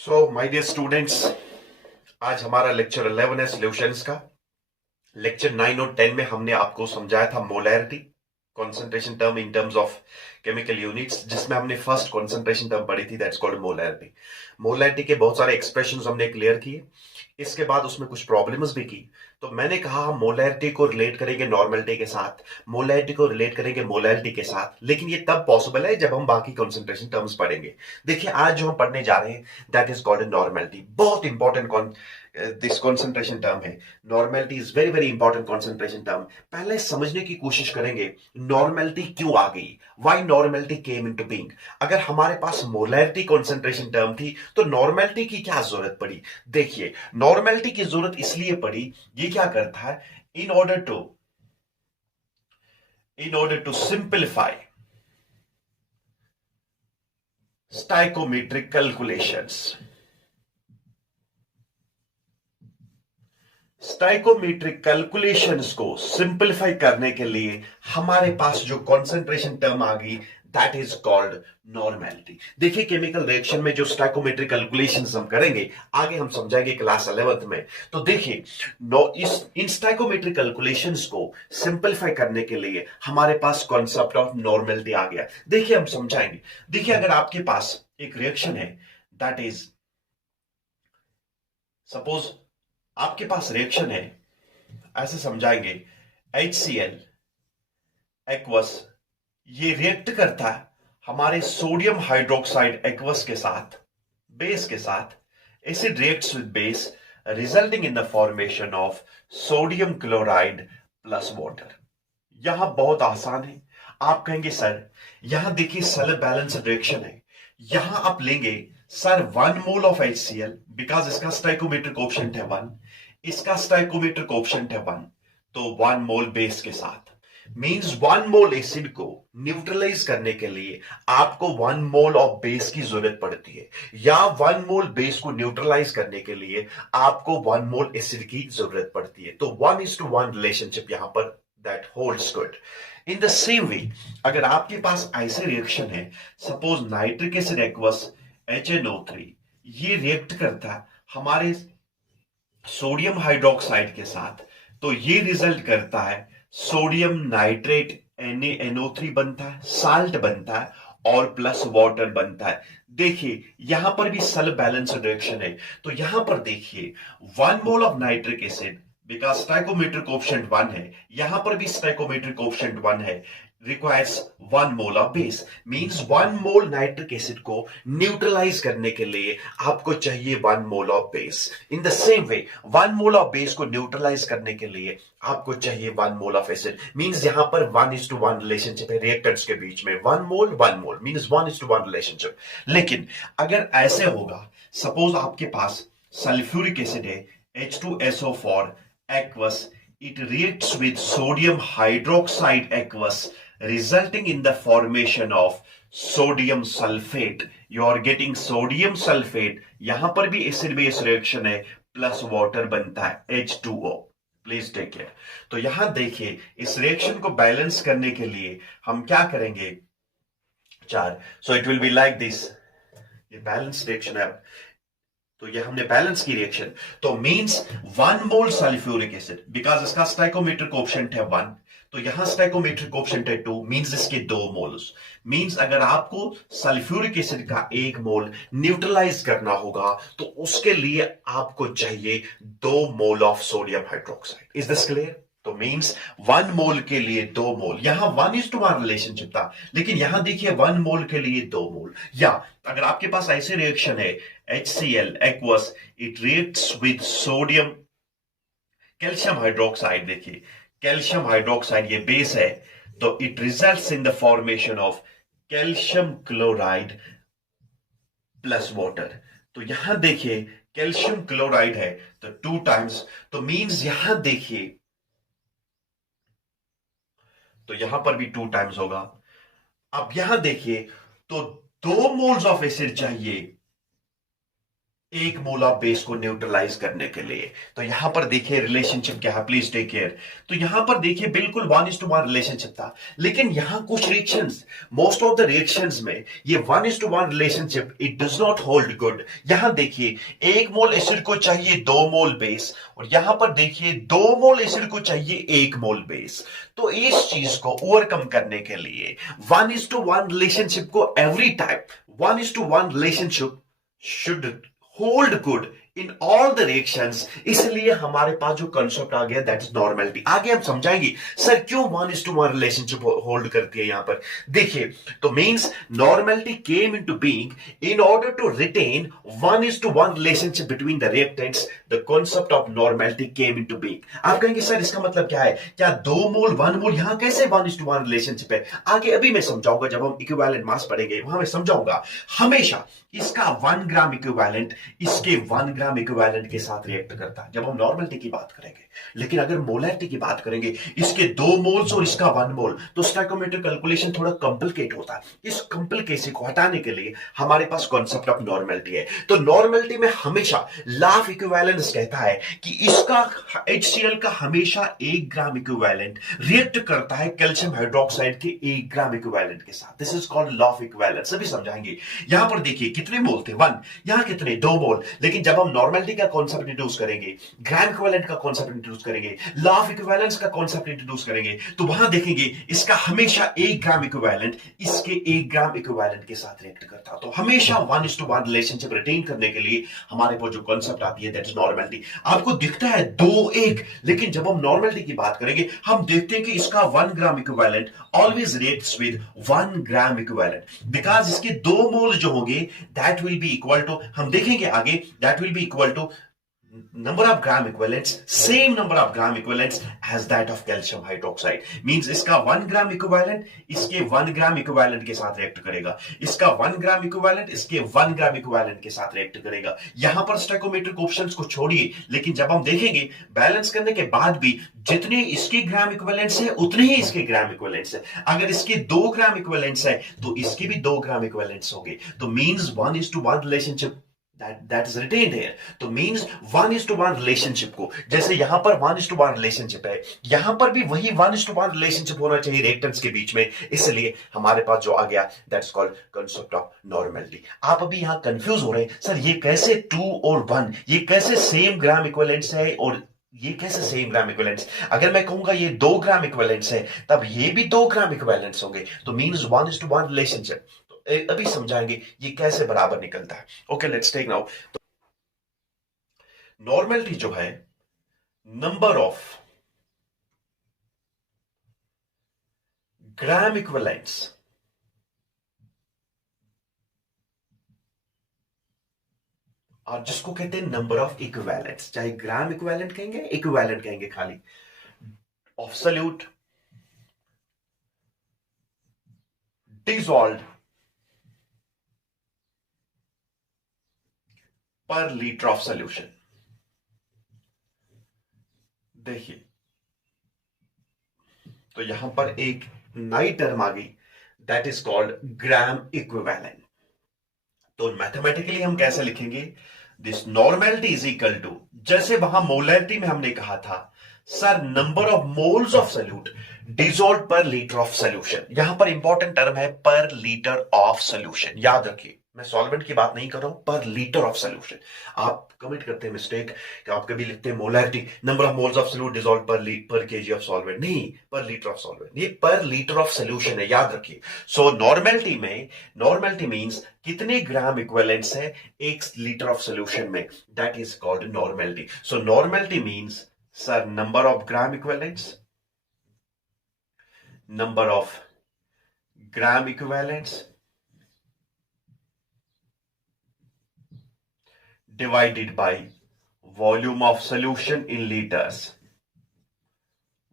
My dear students, आज हमारा lecture 11 है सॉल्यूशंस का। लेक्चर 9 और 10 में हमने आपको समझाया था molarity concentration term in terms of chemical units, जिसमें हमने फर्स्ट कंसंट्रेशन टर्म पढ़ी थी, दैट्स कॉल्ड मोलैरिटी। मोलैरिटी के बहुत सारे एक्सप्रेशंस हमने क्लियर किए। इसके बाद उसमें कुछ प्रॉब्लम्स भी की। तो मैंने कहा हम मोलैरिटी को रिलेट करेंगे नॉर्मलिटी के साथ, मोलैरिटी को रिलेट करेंगे मोलैरिटी के साथ, लेकिन ये तब पॉसिबल है जब हम बाकी कंसंट्रेशन टर्म्स पढ़ेंगे। देखिए, आज जो हम पढ़ने जा रहे हैं दैट इज कॉल्ड नॉर्मलिटी। बहुत इंपॉर्टेंट दिस कंसंट्रेशन टर्म है। Normality is very very important concentration term. पहले समझने की कोशिश करेंगे नॉर्मलिटी क्यों आ गई, why normality came into being. अगर हमारे पास मोलैरिटी कंसंट्रेशन टर्म थी तो नॉर्मलिटी की क्या जरूरत पड़ी। देखिए, नॉर्मलिटी की जरूरत इसलिए पड़ी, ये क्या करता है, in order to simplify stoichiometric calculations. Stoichiometric calculations को सिंपलीफाई करने के लिए हमारे पास जो कंसंट्रेशन टर्म आ गई दैट इज कॉल्ड नॉर्मलिटी। देखिए, केमिकल रिएक्शन में जो स्टाइकोमेट्रिक कैलकुलेशंस हम करेंगे आगे हम समझाएंगे क्लास 11th में। तो देखिए, इस इन स्टाइकोमेट्रिक कैलकुलेशंस को सिंपलीफाई करने के लिए हमारे पास कॉन्सेप्ट ऑफ नॉर्मलिटी आ गया। देखिए, हम समझाएंगे। देखिए, अगर आपके पास एक रिएक्शन है, दैट इज सपोज आपके पास रिएक्शन है, ऐसे समझाएंगे, HCl एक्वस, ये रिएक्ट करता है हमारे सोडियम हाइड्रोक्साइड एक्वस के साथ, बेस के साथ। Acid reacts with base resulting in the formation of sodium chloride plus water. यहां बहुत आसान है। आप कहेंगे सर, यहां देखिए सेल बैलेंस रिएक्शन है, यहां आप लेंगे sir 1 mole of HCl, because इसका स्टाइकोमेट्रिक कोएफिशिएंट है 1, इसका स्टाइकोमेट्रिक कोएफिशिएंट है 1, तो 1 मोल बेस के साथ मींस 1 मोल एसिड को न्यूट्रलाइज करने के लिए आपको 1 मोल ऑफ बेस की जरूरत पड़ती है, या 1 मोल बेस को न्यूट्रलाइज करने के लिए आपको 1 मोल एसिड की जरूरत पड़ती है। तो 1:1 रिलेशनशिप यहां पर that holds good. In the same way, अगर आपके पास ऐसे रिएक्शन है, suppose nitric acid aqueous HNO3, ये रिएक्ट करता है हमारे सोडियम हाइड्रोक्साइड के साथ, तो ये रिजल्ट करता है सोडियम नाइट्रेट NaNO3 बनता है, साल्ट बनता है और प्लस वाटर बनता है। देखिए, यहां पर भी सेल बैलेंस रिएक्शन है। तो यहां पर देखिए 1 mole of nitric acid, because stoichiometric coefficient 1 है, यहां पर भी स्टाइकोमेट्रिक कोएफिशिएंट 1 है, requires 1 mole of base, means 1 mole nitric acid को न्यूट्रलाइज करने के लिए आपको चाहिए 1 mole of base. In the same way, 1 mole of base को न्यूट्रलाइज करने के लिए आपको चाहिए 1 मोल ऑफ एसिड, मींस यहां पर 1:1 रिलेशनशिप है रिएक्टेंट्स के बीच में, 1 मोल मींस 1:1 रिलेशनशिप। लेकिन अगर ऐसे होगा, सपोज आपके पास सल्फ्यूरिक एसिड है H2SO4 aqueous, it reacts with sodium hydroxide aqueous, resulting in the formation of sodium sulfate. You are getting sodium sulfate, यहां पर भी एसिड बेस रिएक्शन है, प्लस वाटर बनता है H2O। Please take care. तो यहां देखिए, इस रिएक्शन को बैलेंस करने के लिए हम क्या करेंगे, 4, so it will be like this. ये बैलेंस रिएक्शन है, तो ये हमने बैलेंस की रिएक्शन, तो means 1 mole sulphuric acid, because इसका स्टाइकोमेट्रिक कोएफिशिएंट है 1, तो यहां स्टाइकोमेट्रिक कोएफिशिएंट है 2, मींस इसके 2 मोल्स। मींस अगर आपको सल्फ्यूरिक एसिड का 1 मोल न्यूट्रलाइज करना होगा तो उसके लिए आपको चाहिए 2 mole of sodium hydroxide. Is this clear? तो मींस 1 मोल के लिए 2 मोल, यहां 1:1 रिलेशनशिप था, लेकिन यहां देखिए 1 मोल के लिए 2 मोल। या अगर आपके पास ऐसे रिएक्शन है HCl aqueous, it reacts with sodium calcium hydroxide, देखिए कैल्शियम हाइड्रोक्साइड ये बेस है, तो it results in the formation of calcium chloride plus water. तो यहां देखिए कैल्शियम क्लोराइड है तो 2 टाइम्स, तो मींस यहां देखिए, तो यहां पर भी 2 टाइम्स होगा। अब यहां देखिए, तो 2 मोल्स ऑफ एसिड चाहिए एक मोल ऑफ बेस को न्यूट्रलाइज करने के लिए। तो यहां पर देखिए रिलेशनशिप क्या है, प्लीज टेक केयर। तो यहां पर देखिए बिल्कुल 1:1 रिलेशनशिप था, लेकिन यहां कुछ reactions, most of the reactions में ये 1:1 relationship it does not hold good. यहां देखिए 1 मोल एसिड को चाहिए 2 मोल बेस, और यहां पर देखिए 2 मोल एसिड को चाहिए 1 मोल बेस। तो इस चीज को ओवरकम करने के लिए 1:1 रिलेशनशिप को every time 1:1 relationship should hold good in all the reactions। इसलिए हमारे पास जो कंसेप्ट आ गया दैट इज नॉर्मेलिटी। आगे हम समझाएंगे सर क्यों 1:1 रिलेशनशिप होल्ड करती है यहां पर। देखिए तो means normality came into being in order to retain 1:1 relationship between the reactants. The concept of normality came into being. आप कहेंगे सर इसका मतलब क्या है, क्या 2 मोल 1 मोल यहां कैसे 1:1 रिलेशनशिप है? आगे अभी मैं समझाऊंगा, जब हम इक्विवेलेंट मास पढ़ेंगे वहां मैं समझाऊंगा। हमेशा इसका 1 ग्राम इक्विवेलेंट इसके 1 ग्राम इक्विवेलेंट के साथ रिएक्ट करता है जब हम नॉर्मलिटी की बात करेंगे। लेकिन अगर मोलैरिटी की बात करेंगे, इसके 2 मोल्स और इसका 1 मोल, तो स्टोइकोमेट्रिक कैलकुलेशन थोड़ा कॉम्प्लिकेट होता है। इस कॉम्प्लिकेसी को हटाने के लिए हमारे पास कॉन्सेप्ट ऑफ नॉर्मलिटी है। तो नॉर्मलिटी में हमेशा लॉ ऑफ इक्विवेलेंस कहता है कि इसका HCl का हमेशा 1 ग्राम इक्विवेलेंट रिएक्ट करता है कैल्शियम हाइड्रोक्साइड के 1 ग्राम इक्विवेलेंट के साथ। This is called law of equivalence. अभी समझाएंगे। यहां पर देखिए कितने मोल थे 1, यहां कितने 2 मोल। लेकिन जब हम नॉर्मलिटी का कॉन्सेप्ट इंट्रोड्यूस करेंगे, ग्राम इक्विवेलेंट का कॉन्सेप्ट इंट्रोड्यूस करेंगे, लॉ ऑफ इक्विवेलेंस का कॉन्सेप्ट इंट्रोड्यूस करेंगे, तो वहां देखेंगे इसका हमेशा 1 ग्राम इक्विवेलेंट इसके 1 ग्राम इक्विवेलेंट के साथ रिएक्ट करता। तो हमेशा 1:1 रिलेशनशिप रिटेन करने के लिए हमारे पास जो कॉन्सेप्ट आती है दैट इज नॉर्मलिटी। आपको दिखता है 2-1, लेकिन जब हम नॉर्मलिटी की बात करेंगे हम देखते हैं कि इसका 1 gram equivalent always reacts with 1 gram equivalent, because इसके 2 मोल जो होंगे that will be equal to, हम देखेंगे आगे, that will be equal to number of gram equivalents, same number of gram equivalents as that of calcium hydroxide। means इसका 1 gram equivalent इसके 1 gram equivalent के साथ रिएक्ट करेगा, इसका 1 ग्राम इक्विवेलेंट इसके 1 ग्राम इक्विवेलेंट के साथ रिएक्ट करेगा। यहां पर स्टोइकोमेट्रिक ऑप्शंस को छोड़िए, लेकिन जब हम देखेंगे बैलेंस करने के बाद भी जितने इसके ग्राम इक्विवेलेंट्स है उतने ही इसके ग्राम इक्विवेलेंट्स है। अगर इसके 2 ग्राम इक्विवेलेंट्स है तो इसके भी 2 ग्राम इक्विवेलेंट्स होंगे। तो means 1:1 relationship that is retained here। तो means 1:1 रिलेशनशिप को, जैसे यहां पर 1:1 रिलेशनशिप है, यहां पर भी वही 1:1 रिलेशनशिप होना चाहिए रिएक्टेंट्स के बीच में। इसलिए हमारे पास जो आ गया that's called concept of normality. आप अभी यहां कंफ्यूज हो रहे हैं सर ये कैसे 2 और 1, ये कैसे सेम ग्राम इक्विवेलेंट्स है और ये कैसे सेम ग्राम इक्विवेलेंट्स। अगर मैं कहूंगा ये 2 ग्राम इक्विवेलेंट्स है तब ये भी 2 ग्राम इक्विवेलेंट्स होंगे। तो मींस 1:1 रिलेशनशिप। अभी समझाएंगे ये कैसे बराबर निकलता है। Okay let's take now. Normality जो है नंबर ऑफ ग्राम इक्विवेलेंट्स और जिसको कहते हैं नंबर ऑफ इक्विवेलेंट्स, चाहे ग्राम इक्विवेलेंट कहेंगे इक्विवेलेंट कहेंगे खाली, ऑफ सॉल्यूट डिसॉल्व्ड पर लीटर ऑफ सॉल्यूशन। देखिए तो यहां पर एक नई टर्म आ गई that is called gram equivalent. तो मैथमेटिकली हम कैसे लिखेंगे, this normality is equal to, जैसे वहां मोलैरिटी में हमने कहा था sir number of moles of solute dissolve पर लीटर ऑफ सॉल्यूशन। यहां पर इंपॉर्टेंट टर्म है पर लीटर ऑफ सॉल्यूशन, याद रखिए मैं सॉल्वेंट की बात नहीं कर रहा हूं, पर लीटर ऑफ सॉल्यूशन। आप कमिट करते हैं मिस्टेक कि आप कभी लिखते हैं molarity number of moles of solute dissolve पर केजी ऑफ सॉल्वेंट, नहीं पर लीटर ऑफ सॉल्वेंट, ये पर लीटर ऑफ सॉल्यूशन है, याद रखिए। सो नॉर्मलिटी में नॉर्मलिटी मींस कितने ग्राम इक्विवेलेंट्स है 1 लीटर ऑफ सॉल्यूशन में, that is called normality. So normality means sir number of gram equivalents, number of gram equivalents divided by volume of solution in liters,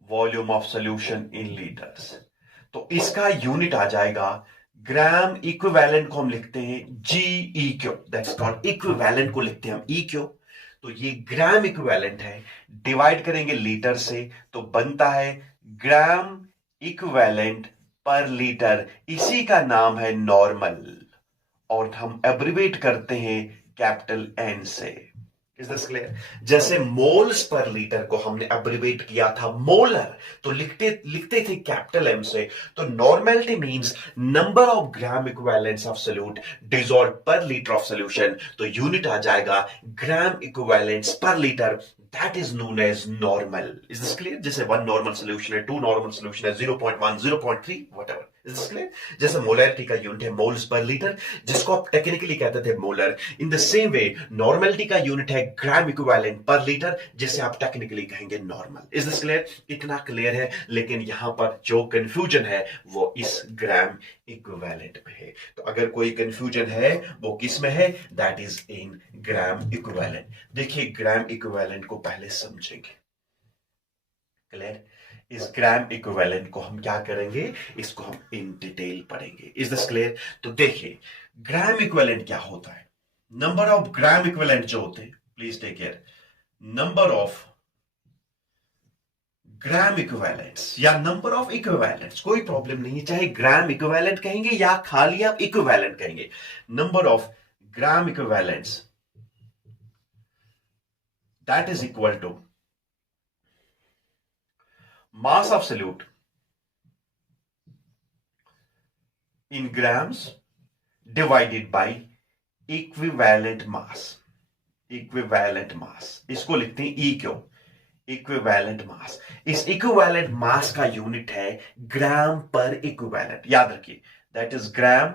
volume of solution in liters। तो इसका unit आ जाएगा gram equivalent को हम लिखते हैं GeQ, that's called equivalent को लिखते हैं हम EQ। तो ये ग्राम इक्विवेलेंट है, डिवाइड करेंगे लीटर से तो बनता है ग्राम इक्विवेलेंट पर लीटर, इसी का नाम है नॉर्मल और हम एब्रिवेट करते हैं कैपिटल एन से। Is this clear? जैसे मोल्स पर लीटर को हमने अब्रिवेट किया था मोलर, तो लिखते लिखते थे कैपिटल एम से। तो normality means number of gram equivalents of solute dissolve पर लीटर ऑफ सॉल्यूशन। तो यूनिट आ जाएगा ग्राम इक्विवेलेंट्स पर litre, that is known as normal. Is this clear? जैसे 1 नॉर्मल सॉल्यूशन है, 2 नॉर्मल सॉल्यूशन है, 0.1, 0.3, व्हाटएवर। Is this clear? जैसे molarity का यूनिट है मोल्स पर लीटर, जिसको आप टेक्निकली कहते थे molar. In the same way normality का यूनिट है ग्राम इक्विवेलेंट पर लीटर, जिसे आप टेक्निकली कहेंगे नॉर्मल। Is this clear? इतना क्लियर है, लेकिन यहां पर जो कंफ्यूजन है वो इस ग्राम इक्विवेलेंट में है। तो अगर कोई कंफ्यूजन है वो किस में है? That is in gram equivalent. देखिए ग्राम इक्विवेलेंट को पहले समझेंगे। क्लियर? इस ग्राम इक्विवेलेंट को हम क्या करेंगे? इसको हम इन डिटेल पढ़ेंगे। Is this clear? तो देखिए ग्राम इक्विवेलेंट क्या होता है। नंबर ऑफ ग्राम इक्विवेलेंट जो होते हैं, please take care, number of gram equivalents या नंबर ऑफ इक्विवेलेंट्स, कोई प्रॉब्लम नहीं है, चाहे ग्राम इक्विवेलेंट कहेंगे या खाली आप इक्विवेलेंट कहेंगे। Number of gram equivalents that is equal to mass of solute in grams divided by equivalent mass। equivalent mass इसको लिखते हैं E क्यों? Equivalent mass. इस इक्विवेलेंट मास का यूनिट है ग्राम पर इक्विवेलेंट। याद रखिए दैट इज ग्राम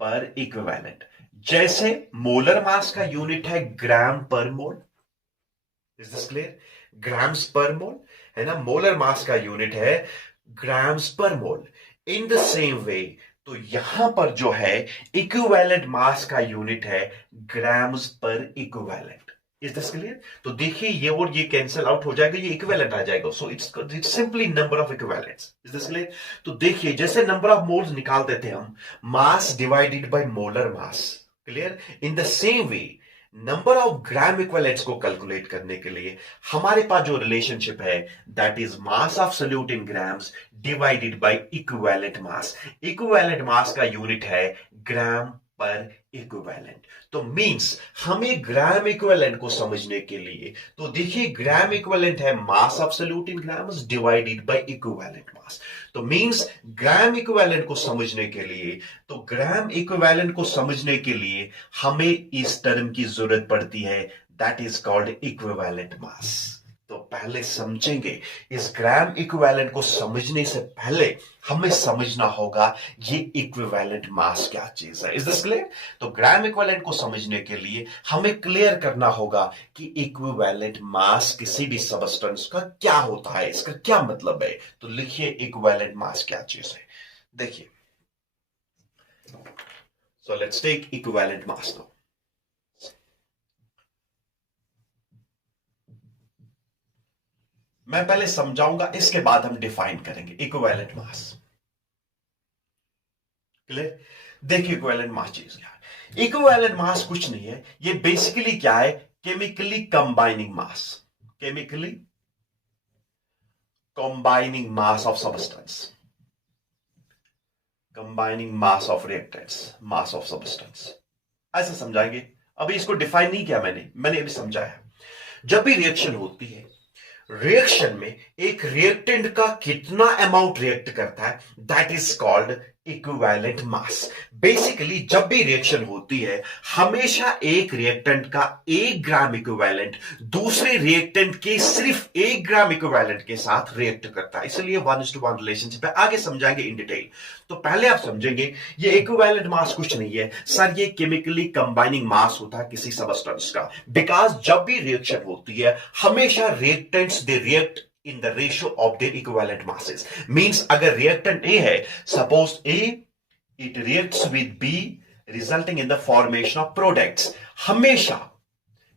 पर इक्विवेलेंट। जैसे मोलर मास का यूनिट है gram per mole. Is this clear? Grams per mole है ना। मोलर मास का यूनिट है grams per mole. In the same वे तो यहां पर जो है इक्विवेलेंट मास का यूनिट है ग्राम्स पर इक्विवेलेंट। Is this clear? तो देखिए ये और ये कैंसिल आउट हो जाएगा, ये इक्विवेलेंट आ जाएगा। So it's simply number of equivalents. Is this clear? तो देखिए जैसे नंबर ऑफ मोल्स निकालते थे हम, मास divided by molar mass. Clear? In the same way number of gram equivalents को कैलकुलेट करने के लिए हमारे पास जो रिलेशनशिप है that is mass of solute in grams divided by equivalent mass. Equivalent mass का यूनिट है ग्राम पर इक्विवेलेंट। तो मींस हमें ग्राम इक्विवेलेंट को समझने के लिए, तो देखिए ग्राम इक्विवेलेंट है मास of solute in grams divided by equivalent mass. तो मींस ग्राम इक्विवेलेंट को समझने के लिए, तो ग्राम इक्विवेलेंट को समझने के लिए हमें इस टर्म की जरूरत पड़ती है, that is called equivalent mass. तो पहले समझेंगे इस ग्राम इक्विवेलेंट को समझने से पहले हमें समझना होगा ये इक्विवेलेंट मास क्या चीज है। Is this clear? तो ग्राम इक्विवेलेंट को समझने के लिए हमें क्लियर करना होगा कि इक्विवेलेंट मास किसी भी सबस्टेंस का क्या होता है, इसका क्या मतलब है। तो लिखिए इक्विवेलेंट मास क्या चीज है। देखिए so let's take equivalent mass now. मैं पहले समझाऊंगा, इसके बाद हम डिफाइन करेंगे इक्विवेलेंट मास। क्लियर? देखिए इक्विवेलेंट मास चीज क्या है। इक्विवेलेंट मास कुछ नहीं है, ये बेसिकली क्या है? Chemically combining mass. Chemically combining mass of substance, combining mass of reactants, mass of substance. ऐसे समझाएंगे। अभी इसको डिफाइन नहीं किया मैंने अभी समझाया। जब भी रिएक्शन होती है, रिएक्शन में एक रिएक्टेंट का कितना अमाउंट रिएक्ट करता है that is called equivalent mass. Basically जब भी रिएक्शन होती है हमेशा एक रिएक्टेंट का 1 ग्राम इक्विवेलेंट दूसरे रिएक्टेंट के सिर्फ 1 ग्राम इक्विवेलेंट के साथ रिएक्ट करता है, इसलिए 1:1 रिलेशनशिप है। आगे समझाएंगे इन डिटेल। तो पहले आप समझेंगे ये इक्विवेलेंट मास कुछ नहीं है सर, ये केमिकली कंबाइनिंग मास होता है किसी सबस्टेंस का। बिकॉज जब भी रिएक्शन होती है हमेशा reactants they react in the ratio of their equivalent masses। means अगर reactant A है, suppose A it reacts with B resulting in the formation of products। हमेशा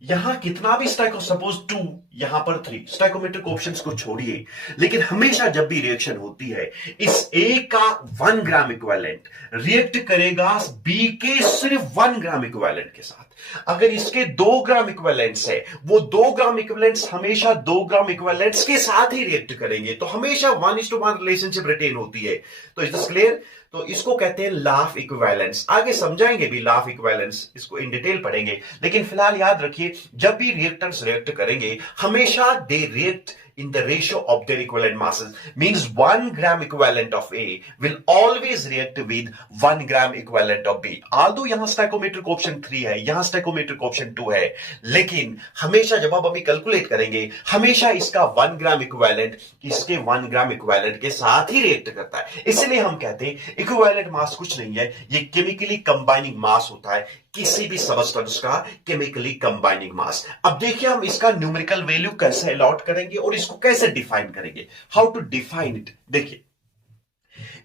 यहां कितना भी स्टाइको, सपोज 2 यहां पर 3 स्टाइकोमेट्रिक ऑप्शंस को छोड़िए, लेकिन हमेशा जब भी रिएक्शन होती है इस A का 1 ग्राम इक्विवेलेंट रिएक्ट करेगा B के सिर्फ 1 ग्राम इक्विवेलेंट के साथ। अगर इसके 2 ग्राम इक्विवेलेंट्स है, वो 2 ग्राम इक्विवेलेंट्स हमेशा 2 ग्राम इक्विवेलेंट्स के साथ ही रिएक्ट करेंगे, तो हमेशा 1:1 रिलेशनशिप रिटेन होती है। तो इज दिस क्लियर? तो इसको कहते हैं लॉ ऑफ इक्विवेलेंस। आगे समझाएंगे भी लॉ ऑफ इक्विवेलेंस, इसको इन डिटेल पढ़ेंगे, लेकिन फिलहाल याद रखिए जब भी रिएक्टर्स रिएक्ट करेंगे हमेशा they react in the ratio of their equivalent masses. Means 1 gram equivalent of A will always react with 1 gram equivalent of B. Although यहां स्टैकोमेट्रिक ऑप्शन 3 है, यहां स्टैकोमेट्रिक ऑप्शन 2 है, लेकिन हमेशा जब आप अभी कैलकुलेट करेंगे हमेशा इसका 1 ग्राम इक्विवेलेंट इसके 1 ग्राम इक्विवेलेंट के साथ ही रिएक्ट करता है। इसलिए हम कहते हैं इक्विवेलेंट मास कुछ नहीं है, ये केमिकली कंबाइनिंग मास होता है किसी भी सबस्टेंस का केमिकली कंबाइनिंग मास। अब देखिए हम इसका न्यूमेरिकल वैल्यू कैसे अलॉट करेंगे और इसको कैसे डिफाइन करेंगे, हाउ टू डिफाइन इट। देखिए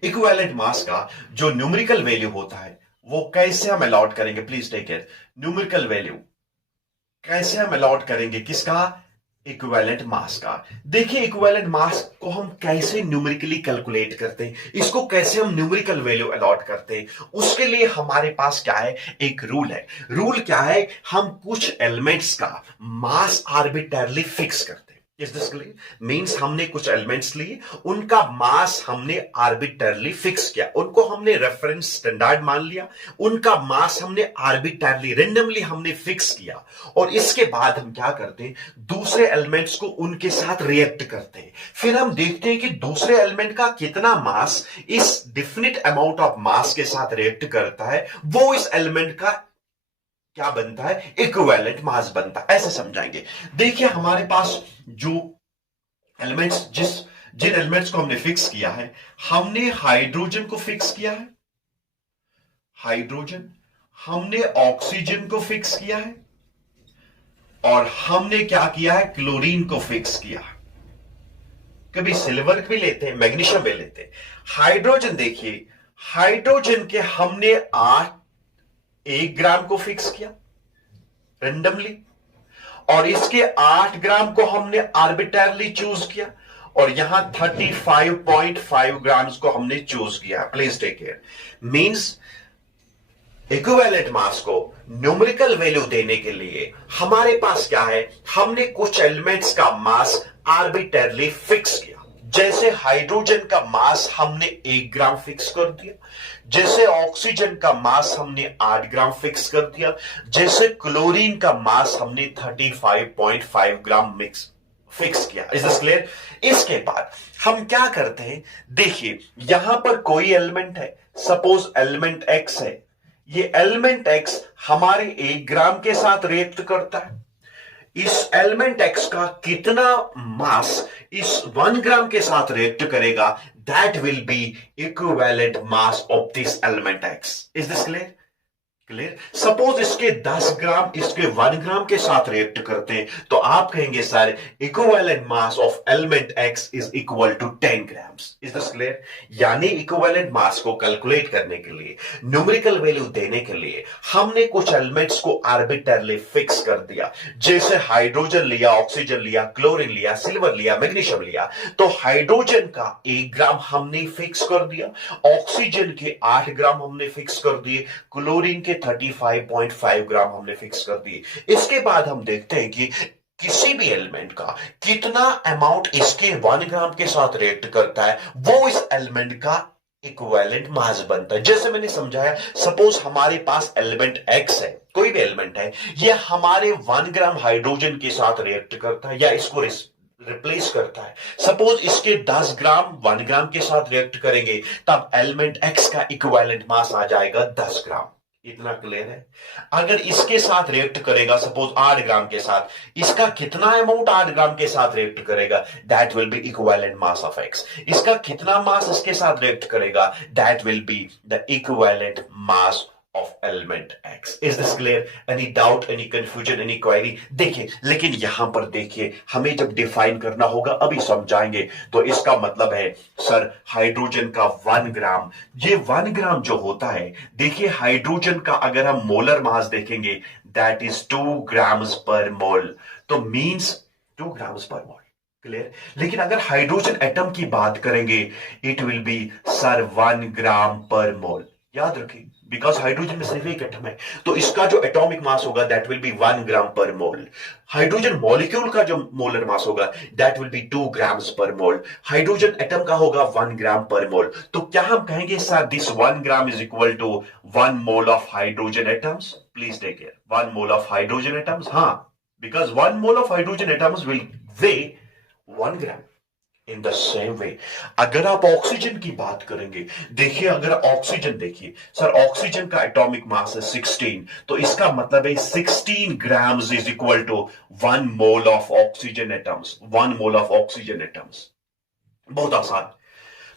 इक्विवेलेंट मास का जो न्यूमेरिकल वैल्यू होता है वो कैसे हम अलॉट करेंगे, please take care. Numerical value कैसे हम अलॉट करेंगे, किसका? इक्विवेलेंट मास का। देखिए इक्विवेलेंट मास को हम कैसे न्यूमेरिकली कैलकुलेट करते हैं, इसको कैसे हम न्यूमेरिकल वैल्यू अलॉट करते हैं, उसके लिए हमारे पास क्या है, एक रूल है। रूल क्या है? हम कुछ एलिमेंट्स का मास आर्बिट्ररली फिक्स करते हैं। Is this clear? मींस हमने कुछ एलिमेंट्स लिए, उनका मास हमने आर्बिट्ररली फिक्स किया, उनको हमने रेफरेंस स्टैंडर्ड मान लिया, उनका मास हमने आर्बिट्ररली रेंडमली हमने फिक्स किया, और इसके बाद हम क्या करते हैं, दूसरे एलिमेंट्स को उनके साथ रिएक्ट करते हैं। फिर हम देखते हैं कि दूसरे एलिमेंट का कितना मास इस डिफिनिट अमाउंट ऑफ मास के साथ रिएक्ट करता है, वो इस एलिमेंट का क्या बनता है, इक्विवेलेंट मास बनता है। ऐसे समझाएंगे। देखिए हमारे पास जो एलिमेंट्स जिन एलिमेंट्स को हमने फिक्स किया है, हमने हाइड्रोजन को फिक्स किया है, हाइड्रोजन, हमने ऑक्सीजन को फिक्स किया है, और हमने क्या किया है, क्लोरीन को फिक्स किया है। कभी सिल्वर भी लेते हैं, मैग्नीशियम भी लेते हैं। हाइड्रोजन देखिए, हाइड्रोजन के हमने 1 ग्राम को फिक्स किया रेंडमली, और इसके 8 ग्राम को हमने आर्बिट्ररली चूज किया, और यहां 35.5 ग्राम्स को हमने चूज किया। Please take care. Means equivalent mass को न्यूमेरिकल वैल्यू देने के लिए हमारे पास क्या है, हमने कुछ एलिमेंट्स का मास आर्बिट्ररली फिक्स किया। जैसे हाइड्रोजन का मास हमने 1 ग्राम फिक्स कर दिया, जैसे ऑक्सीजन का मास हमने 8 ग्राम फिक्स कर दिया, जैसे क्लोरीन का मास हमने 35.5 ग्राम फिक्स किया। Is this clear? इसके बाद हम क्या करते हैं, देखिए यहां पर कोई एलिमेंट है, सपोज एलिमेंट एक्स है, ये एलिमेंट एक्स हमारे 1 ग्राम के साथ रिएक्ट करता है। इस एलिमेंट एक्स का कितना मास इस 1 ग्राम के साथ रिएक्ट करेगा, that will be equivalent mass of this element X. Is this clear? Clear? Suppose इसके 10 ग्राम इसके 1 ग्राम के साथ रिएक्ट करते हैं, तो आप कहेंगे sir equivalent mass of element X is equal to 10 grams. Is this clear? यानी इक्विवेलेंट मास को कैलकुलेट करने के लिए, न्यूमेरिकल वैल्यू देने के लिए हमने कुछ एलिमेंट्स को आर्बिट्ररली फिक्स कर दिया। जैसे हाइड्रोजन लिया, ऑक्सीजन लिया, क्लोरीन लिया, सिल्वर लिया, मैग्नीशियम लिया, तो हाइड्रोजन का 1 ग्राम हमने फिक्स कर दिया, ऑक्सीजन के 8 ग्राम हमने फिक्स कर दिए, क्लोरीन के 35.5 ग्राम हमने फिक्स कर दिए। इसके बाद हम देखते हैं कि किसी भी एलिमेंट का कितना अमाउंट इसके 1 ग्राम के साथ रिएक्ट करता है, वो इस एलिमेंट का इक्विवेलेंट मास बनता है। जैसे मैंने समझाया, सपोज हमारे पास एलिमेंट एक्स है, कोई भी एलिमेंट है, ये हमारे 1 ग्राम हाइड्रोजन के साथ रिएक्ट करता है या इसको रिप्लेस करता है। सपोज इसके 10 ग्राम 1 ग्राम के साथ रिएक्ट करेंगे, तब एलिमेंट एक्स का इक्विवेलेंट मास आ जाएगा 10 ग्राम। इतना क्लियर है? अगर इसके साथ रिएक्ट करेगा, सपोज 8 ग्राम के साथ, इसका कितना अमाउंट 8 ग्राम के साथ रिएक्ट करेगा, that will be equivalent mass of x. इसका कितना मास इसके साथ रिएक्ट करेगा, that will be the equivalent mass of element X. Is this clear? Any doubt, any confusion, any query? देखिए, लेकिन यहां पर देखिए, हमें जब डिफाइन करना होगा, अभी समझाएंगे, तो इसका मतलब है सर हाइड्रोजन का 1 ग्राम, ये 1 ग्राम जो होता है, देखिए हाइड्रोजन का अगर हम मोलर मास देखेंगे, दैट इज 2 ग्राम्स पर मोल, तो मींस 2 ग्राम्स पर मोल। क्लियर? लेकिन अगर हाइड्रोजन एटम की बात करेंगे, it will be sir 1 gram per मोल। याद रखिए, बिकॉज हाइड्रोजन में सिर्फ एक एटम है, तो इसका जो एटॉमिक मास होगा that will be 1 gram per mole. Hydrogen molecule का जो मोलर मास होगा that will B 2 grams per mole. Hydrogen atom का होगा 1 ग्राम पर मोल। तो क्या हम कहेंगे sir this 1 gram is equal to 1 mole of hydrogen atoms? Please take care, 1 mole of hydrogen atoms, हाँ, because 1 mole of hydrogen atoms will weigh 1 gram. In the same way अगर आप oxygen की बात करेंगे, देखिए अगर ऑक्सीजन, देखिए sir oxygen का एटॉमिक मास है 16, तो इसका मतलब है 16 grams is equal to 1 mole of oxygen atoms. 1 mole of oxygen atoms, बहुत आसान।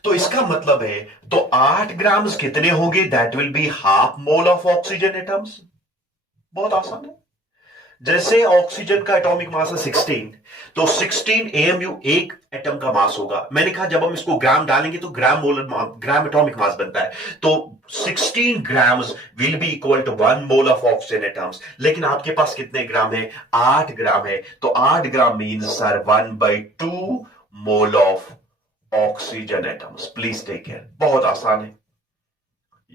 तो इसका मतलब है तो 8 ग्राम्स कितने होंगे? That will be half mole of oxygen atoms. बहुत आसान है। जैसे ऑक्सीजन का एटॉमिक मास है 16, तो 16 एएमयू एक एटम का मास होगा। मैंने कहा जब हम इसको ग्राम डालेंगे तो ग्राम एटॉमिक मास बनता है, तो 16 grams will be equal to 1 mole of oxygen atoms. लेकिन आपके पास कितने ग्राम है? 8 ग्राम है, तो 8 gram means sir 1/2 mole of oxygen atoms. Please take care, बहुत आसान है,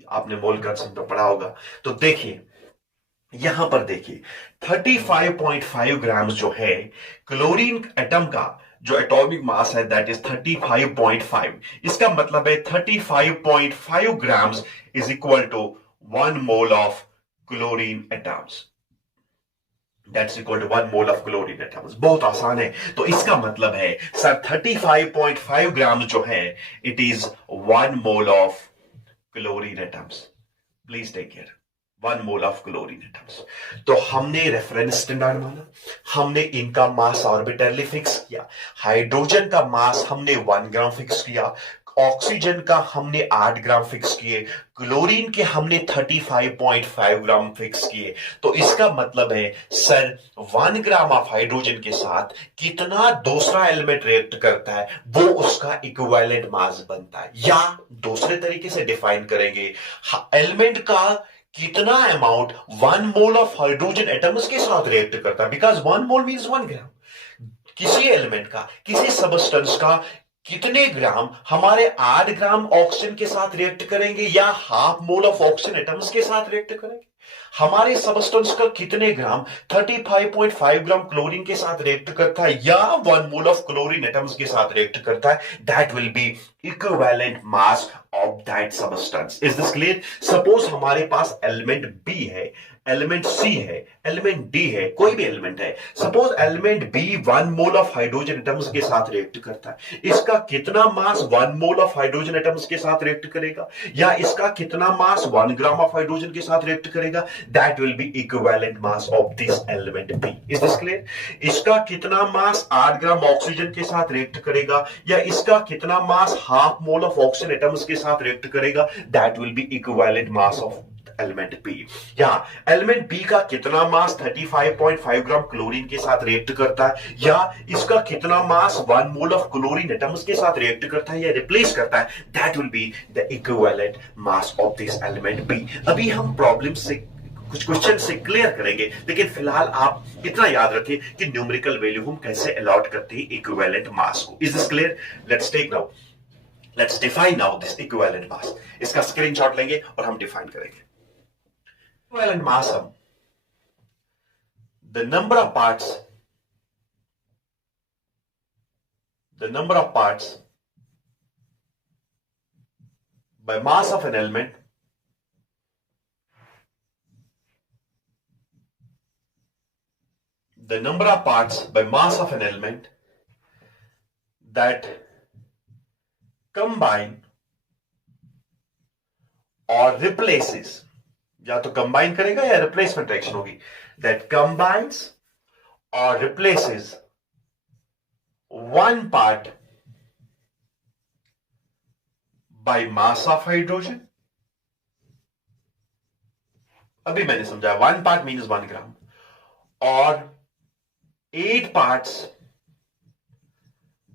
आपने मोल कंसेप्ट में पढ़ा होगा। तो देखिए यहां पर देखिए 35.5 ग्राम्स जो है क्लोरीन एटम का जो एटॉमिक मास है दैट इज 35.5। इसका मतलब है 35.5 grams is equal to 1 mole of chlorine atoms. That's equal to 1 mole of chlorine atoms. बहुत आसान है। तो इसका मतलब है सर 35.5 ग्राम जो है it is 1 mole of chlorine atoms. Please take care, 1 mole of chlorine atoms. तो हमने रेफरेंस स्टैंडर्ड माना, हमने इनका मास ऑर्बिटरली फिक्स किया। हाइड्रोजन का मास हमने 1 ग्राम फिक्स किया, ऑक्सीजन का हमने 8 ग्राम फिक्स किए, क्लोरीन के हमने 35.5 ग्राम फिक्स किए। तो इसका मतलब है सर 1 ग्राम ऑफ हाइड्रोजन के साथ कितना दूसरा एलिमेंट रिएक्ट करता है वो उसका इक्विवेलेंट मास बनता है। या दूसरे तरीके से डिफाइन करेंगे, एलिमेंट का कितना amount 1 mole of hydrogen atoms के साथ रिएक्ट करता है, बिकॉज 1 मोल मीन्स 1 ग्राम। किसी एलिमेंट का, किसी सबस्टेंस का कितने ग्राम हमारे 8 ग्राम ऑक्सीजन के साथ रिएक्ट करेंगे या half mole of oxygen atoms के साथ रिएक्ट करेंगे। हमारे सबस्टेंस का कितने ग्राम 35.5 ग्राम क्लोरीन के साथ रिएक्ट करता है या 1 मोल ऑफ क्लोरीन एटम्स के साथ रिएक्ट करता है, that will be equivalent mass of that substance. Is this clear? Suppose हमारे पास एलिमेंट बी है, एलिमेंट सी है, एलिमेंट डी है, कोई भी एलिमेंट है। Suppose element B 1 mole of hydrogen atoms के साथ रिएक्ट करता है, इसका कितना mass 1 mole of hydrogen atoms के साथ रिएक्ट करेगा या इसका कितना मास 1 ग्राम ऑफ हाइड्रोजन के साथ रिएक्ट करेगा, that will be equivalent mass of this element B. Is this clear? इसका कितना मास 8 ग्राम ऑक्सीजन के साथ रिएक्ट करेगा या इसका कितना mass half mole of oxygen atoms के साथ रिएक्ट करेगा, that will be equivalent mass of element B. या एलिमेंट बी का कितना मास 35.5 ग्राम क्लोरीन के साथ रिएक्ट करता है या इसका कितना mass 1 mole of chlorine atoms के साथ रिएक्ट करता है या रिप्लेस करता है, that will be the equivalent mass of this element B. अभी हम प्रॉब्लम से कुछ क्वेश्चन से क्लियर करेंगे, लेकिन फिलहाल आप इतना याद रखें कि न्यूमेरिकल वैल्यू हम कैसे अलॉट करते हैं इक्विवेलेंट मास को। Is this clear? Let's define now this equivalent mass. इसका स्क्रीनशॉट लेंगे और हम डिफाइन करेंगे। Equivalent mass sum, the number of parts by mass of an element the number of parts by mass of an element that combine or replaces, या तो combine करेगा या replacement reaction होगी, दैट कंबाइंस और replaces 1 part by mass of hydrogen. अभी मैंने समझा 1 part means 1 ग्राम और 8 parts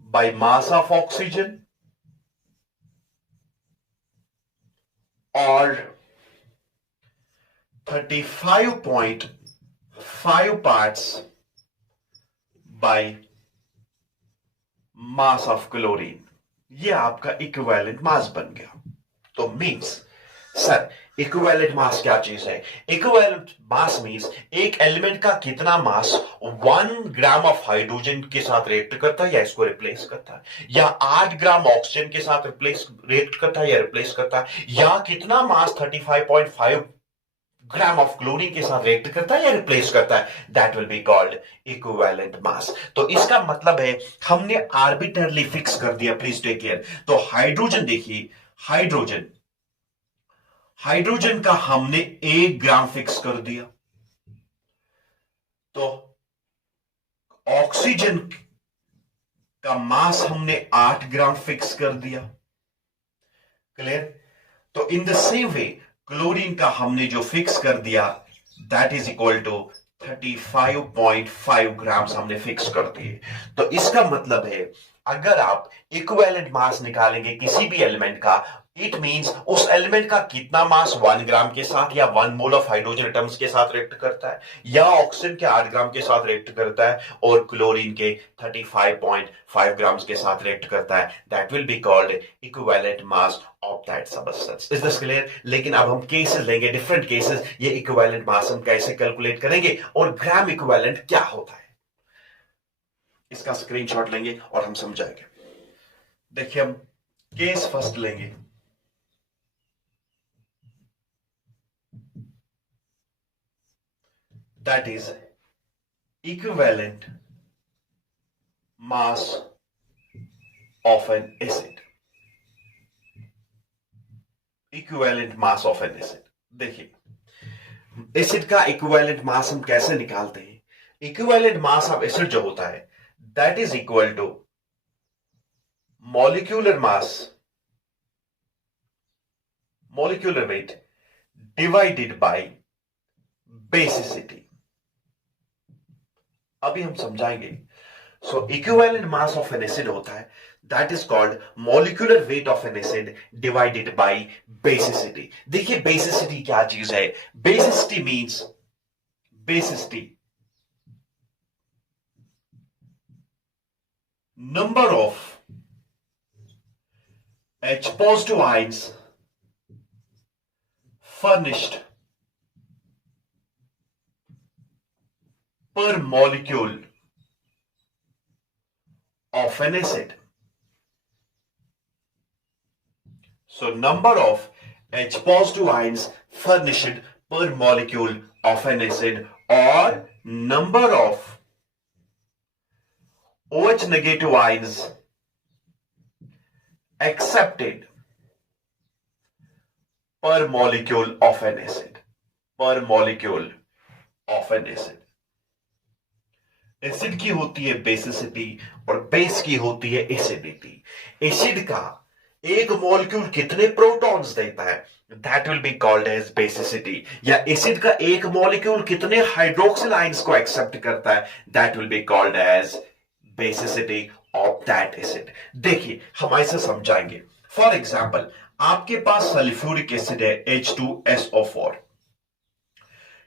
by mass of oxygen और 35.5 parts by mass of chlorine। ये आपका इक्विवेलेंट मास बन गया। तो मींस सर इक्विवेलेंट मास क्या चीज है? इक्विवेलेंट मास मींस एक एलिमेंट का कितना मास 1 ग्राम ऑफ हाइड्रोजन के साथ रिएक्ट करता है या इसको रिप्लेस करता है, या 8 ग्राम ऑक्सीजन के साथ रिएक्ट करता है या रिप्लेस करता है, या कितना मास 35.5 ग्राम ऑफ क्लोरीन के साथ रिएक्ट करता है या रिप्लेस करता है, that will be called equivalent mass. तो इसका मतलब है हमने आर्बिट्रली फिक्स कर दिया, प्लीज टेक केयर। तो हाइड्रोजन देखिए, हाइड्रोजन हाइड्रोजन का हमने 1 ग्राम फिक्स कर दिया, तो ऑक्सीजन का मास हमने 8 ग्राम फिक्स कर दिया। क्लियर? तो in the same way chlorine का हमने जो फिक्स कर दिया that is equal to 35.5 grams हमने फिक्स कर दिए। तो इसका मतलब है अगर आप इक्विवेलेंट मास निकालेंगे किसी भी एलिमेंट का, इट मींस उस एलिमेंट का कितना मास 1 ग्राम के साथ या 1 मोल ऑफ हाइड्रोजन एटम्स के साथ रिएक्ट करता है, या ऑक्सीजन के 8 ग्राम के साथ रिएक्ट करता है, और क्लोरीन के 35.5 ग्राम्स के साथ रिएक्ट करता है, that will be called equivalent mass of that substance. Is this clear? लेकिन अब हम केसेस लेंगे, डिफरेंट केसेस, ये इक्विवेलेंट मास हम कैसे कैलकुलेट करेंगे और ग्राम इक्विवेलेंट क्या होता है, इसका स्क्रीनशॉट लेंगे और हम समझाएंगे। देखिए हम केस फर्स्ट लेंगे। That is equivalent mass of an acid. Equivalent mass of an acid. देखिए एसिड का इक्विवेलेंट मास हम कैसे निकालते हैं? इक्विवेलेंट मास ऑफ एसिड जो होता है that is equal to molecular mass, molecular weight divided by basicity. अभी हम समझाएंगे। So equivalent mass of an acid होता है that is called molecular weight of an acid divided by basicity. देखिए basicity क्या चीज है? Basicity means, basicity number of H positive ions furnished per molecule of an acid. So number of H positive ions furnished per molecule of an acid, or number of OH negative ions accepted per molecule of an acid, per molecule of an acid. Acid की होती है basicity और base की होती है acidity. Acid का एक molecule कितने प्रोटॉन्स देता है that will be called as basicity, या एसिड का एक मॉलिक्यूल कितने हाइड्रोक्सिल आयंस को एक्सेप्ट करता है that will be called as basicity of that acid. देखिए हम ऐसे समझाएंगे। फॉर एग्जाम्पल आपके पास सल्फ्यूरिक एसिड है H2SO4।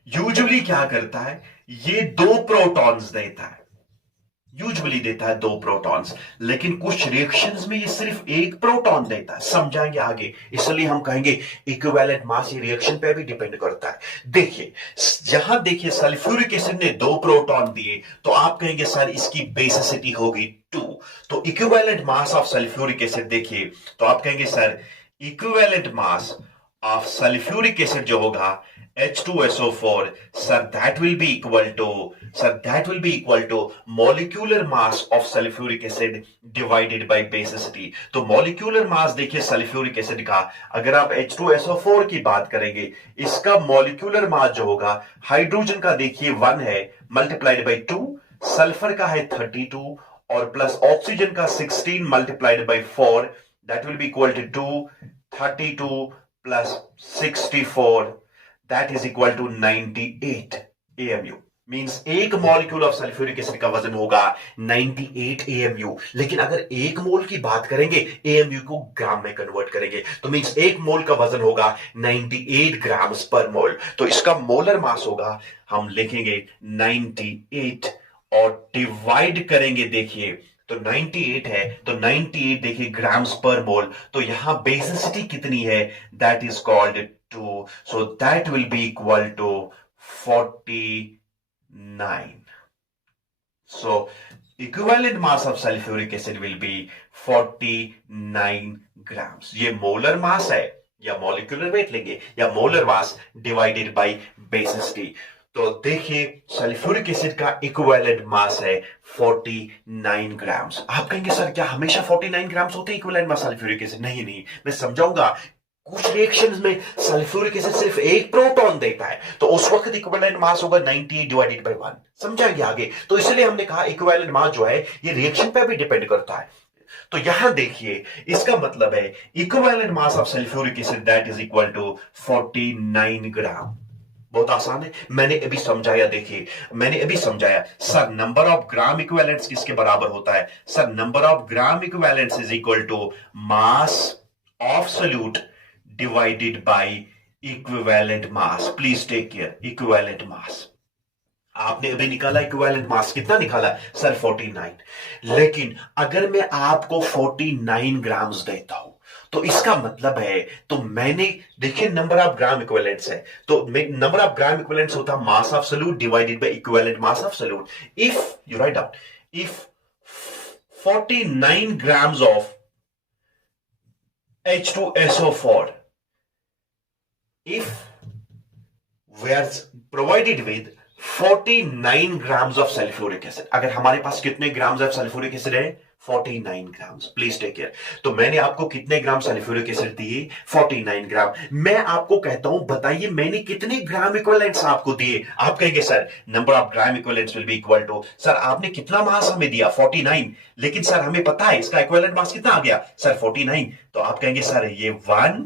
यूजुअली क्या करता है, ये 2 प्रोटॉन्स देता है, यूजुअली देता है 2 प्रोटॉन्स, लेकिन कुछ रिएक्शंस में ये सिर्फ 1 प्रोटॉन देता है। समझाएंगे आगे, इसलिए हम कहेंगे इक्विवेलेंट मास ये रिएक्शन पे भी डिपेंड करता है। देखिए यहां देखिए सल्फ्यूरिक एसिड ने 2 प्रोटॉन दिए, तो आप कहेंगे सर इसकी बेसिसिटी होगी 2। तो equivalent mass of sulphuric acid देखिए, तो आप कहेंगे sir equivalent mass of sulphuric acid जो होगा H2SO4, sir, that will be equal to molecular mass of sulfuric acid divided by basicity। तो molecular mass देखिए सल्फ्यूरिक एसिड का, अगर आप H2SO4 की बात करेंगे, इसका molecular mass जो होगा हाइड्रोजन का देखिए 1 है मल्टीप्लाइड बाई 2, सल्फर का है 32 और प्लस ऑक्सीजन का 16 multiplied by 4, that will be equal to 32 plus 64, that is equal to 98 AMU। मींस एक मॉलिक्यूल ऑफ सल्फ्यूरिक एसिड का वजन होगा 98 AMU। लेकिन अगर 1 मोल की बात करेंगे, AMU को ग्राम में कन्वर्ट करेंगे, तो मींस 1 मोल का वजन होगा 98 ग्राम्स पर मोल। तो इसका मोलर मास होगा, हम लिखेंगे 98 और डिवाइड करेंगे, देखिए तो 98 है, तो 98 देखिए ग्राम्स पर मोल, तो यहां बेसिसिटी कितनी है that is called 2. So that will be equal to 49. So equivalent mass of sulfuric acid will be 49 grams. ये मोलर मास है या मॉलिक्यूलर वेट लेंगे या molar mass divided bye basis T. तो देखिए सल्फ्यूरिक एसिड का इक्विवेलेंट मास है 49 grams. आप कहेंगे सर क्या हमेशा 49 ग्राम्स होते हैं इक्विवेलेंट मास सल्फ्यूरिक एसिड? नहीं नहीं, मैं समझाऊंगा। कुछ रिएक्शंस में सल्फ्यूरिक एसिड सिर्फ एक प्रोटॉन देता है, तो उस वक्त इक्विवेलेंट मास होगा 98 डिवाइडेड बाय 1। समझाएंगे आगे। तो इसलिए हमने कहा इक्विवेलेंट मास जो है ये रिएक्शन पे भी डिपेंड करता है। तो यहां देखिए इसका मतलब है equivalent mass of sulphuric acid that is equal to 49 gram. बहुत आसान है, मैंने अभी समझाया। देखिए मैंने अभी समझाया sir number of gram equivalents किसके बराबर होता है? Sir number of gram equivalents is equal to mass of solute divided by equivalent mass. Please take care, equivalent mass आपने अभी निकाला, इक्विवेलेंट मास कितना निकाला सर? 49। लेकिन अगर मैं आपको 49 ग्राम्स देता हूं तो इसका मतलब है, तो मैंने देखिए नंबर ऑफ ग्राम इक्विवेलेंट्स है, तो नंबर ऑफ ग्राम इक्विवेलेंट्स होता है मास of solute divided by equivalent mass of solute. If you write down, if 49 grams of H2SO4, if we are provided with 49 grams of sulfuric acid, अगर हमारे पास कितने grams of sulphuric acid है? 49 grams. Please take care. तो मैंने आपको कितने ग्राम sulphuric acid दिए? 49 ग्राम। मैं आपको कहता हूं बताइए मैंने कितने ग्राम इक्विवेलेंट्स आपको दिए? आप कहेंगे sir number of gram equivalents will be equal to, sir आपने कितना मास हमें दिया? 49। लेकिन सर हमें पता है इसका इक्विवेलेंट मास कितना आ गया सर? 49। तो आप कहेंगे सर ये 1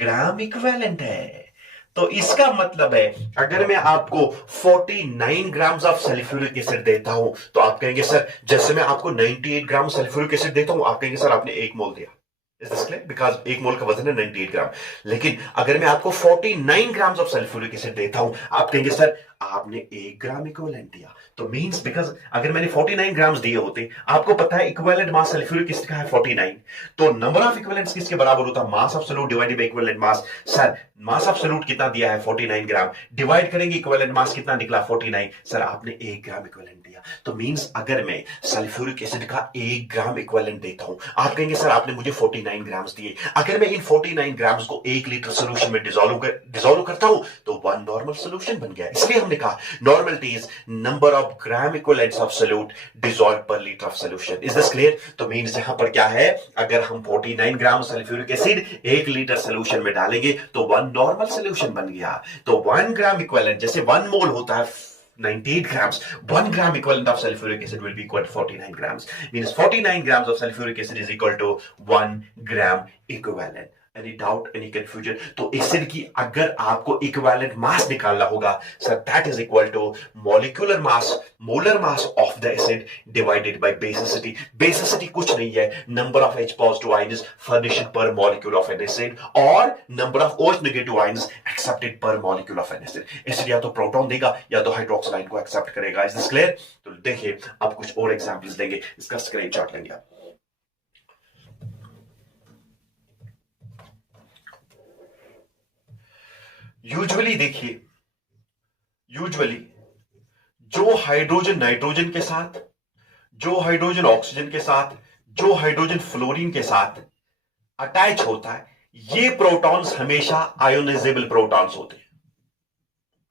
ग्राम इक्विवेलेंट है। तो इसका मतलब है अगर मैं आपको 49 ग्राम्स ऑफ सल्फ्यूरिक एसिड देता हूं तो आप कहेंगे सर जैसे मैं आपको 98 ग्राम सल्फ्यूरिक एसिड देता हूं, आप कहेंगे सर आपने 1 मोल दिया। Is this clear? बिकॉज 1 मोल का वजन है 98 ग्राम। लेकिन अगर मैं आपको 49 ग्राम्स ऑफ सल्फ्यूरिक एसिड देता हूं, आप कहेंगे सर आपने 1 ग्राम इक्विवेलेंट दिया। तो मींस बिकॉज अगर मैंने 49 ग्राम्स दिए होते, आपको पता है इक्विवेलेंट मास सल्फ्यूरिक एसिड का है 49, तो नंबर ऑफ इक्विवेलेंट्स किसके बराबर होता? मास of solute divided by equivalent mass. Sir mass of solute कितना दिया है? 49 ग्राम। डिवाइड करेंगे इक्विवेलेंट मास कितना निकला? 49। सर आपने 1 ग्राम इक्विवेलेंट दिया। तो मींस अगर मैं सल्फ्यूरिक एसिड का 1 ग्राम इक्विवेलेंट देता हूं, आप कहेंगे सर आपने मुझे 49 ग्राम्स दिए। अगर मैं इन 49 ग्राम्स को 1 लीटर सोल्यूशन में डिसॉल्व करता हूं तो 1 नॉर्मल सोल्यूशन बन गया। इसलिए हमने कहा normality is number of gram equivalents of solute dissolve पर litre of solution. Is this clear? तो मींस यहां पर क्या है, अगर हम 49 gram sulphuric acid 1 litre solution में डालेंगे तो 1 नॉर्मल सोल्यूशन बन गया। तो 1 ग्राम इक्विवेलेंट जैसे 1 मोल होता है 98 grams, 1 gram equivalent of sulfuric acid will be equal to 49 grams. Means 49 grams of sulfuric acid is equal to 1 gram equivalent. Any doubt, any confusion? तो एसिड की अगर आपको इक्विवेलेंट मास निकालना होगा sir that is equal to molecular mass, molar mass of the acid divided by basicity. Basicity कुछ नहीं है, number of H positive ions furnished per molecule of an acid और number of OH negative ions accepted per molecule of an acid. Acid या तो proton देगा या तो hydroxide ion को एक्सेप्ट करेगा। Is this clear? तो देखिए अब कुछ और एग्जांपल्स देंगे, इसका स्क्रीनशॉट लेंगे आप। यूजुअली देखिए, यूजुअली जो हाइड्रोजन नाइट्रोजन के साथ, जो हाइड्रोजन ऑक्सीजन के साथ, जो हाइड्रोजन फ्लोरीन के साथ अटैच होता है, ये प्रोटॉन्स हमेशा आयोनाइजेबल प्रोटॉन्स होते हैं।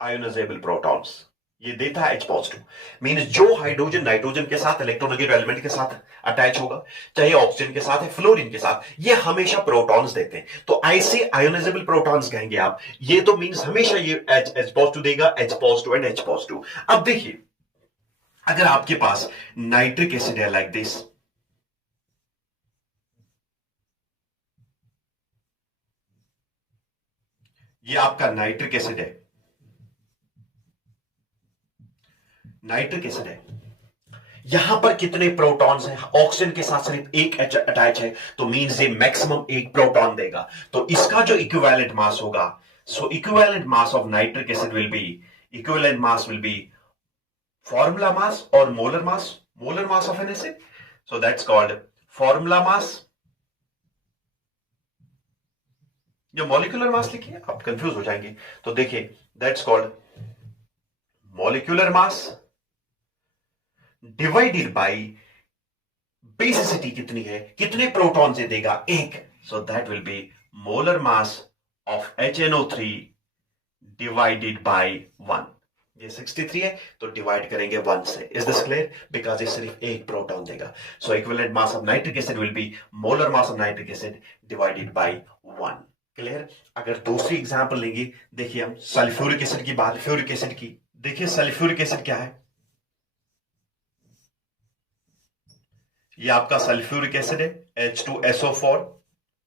आयोनाइजेबल प्रोटॉन्स ये देता है H पॉजिटिव। मींस जो हाइड्रोजन नाइट्रोजन के साथ इलेक्ट्रोनेगेटिव एलिमेंट के साथ अटैच होगा, चाहे ऑक्सीजन के साथ है फ्लोरीन के साथ, ये हमेशा प्रोटॉन्स देते हैं। तो ऐसे आयोनाइजेबल प्रोटॉन्स कहेंगे आप। ये तो मींस हमेशा ये H पॉजिटिव देगा, H positive and H positive. अब देखिए अगर आपके पास नाइट्रिक एसिड है लाइक दिस, ये आपका नाइट्रिक एसिड है, नाइट्रिक एसिड है, यहां पर कितने प्रोटॉन्स हैं? ऑक्सीजन के साथ सिर्फ एक H अटैच है, तो मींस ये मैक्सिमम एक प्रोटॉन देगा। तो इसका जो इक्विवेलेंट मास होगा, so equivalent mass of nitric acid will be, equivalent mass will be formula mass और molar mass, molar mass of an acid. So that's called formula mass जो molecular मास लिखिए आप कंफ्यूज हो जाएंगे। तो देखिए that's called molecular mass divided by basicity कितनी है, कितने प्रोटॉन से देगा, एक। सो that will be molar mass of HNO3 divided by 1। ये 63 है तो डिवाइड करेंगे 1 से। Is this clear? बिकॉज ये सिर्फ एक प्रोटॉन देगा। So equivalent mass of nitric acid will be molar mass of nitric acid divided by 1। Clear? अगर दूसरी एग्जांपल लेंगे, देखिए हम सल्फ्यूरिक एसिड की बात, फ्यूरिक एसिड की। देखिए सल्फ्यूरिक एसिड क्या है, ये आपका सल्फ्यूरिक एसिड है H2SO4,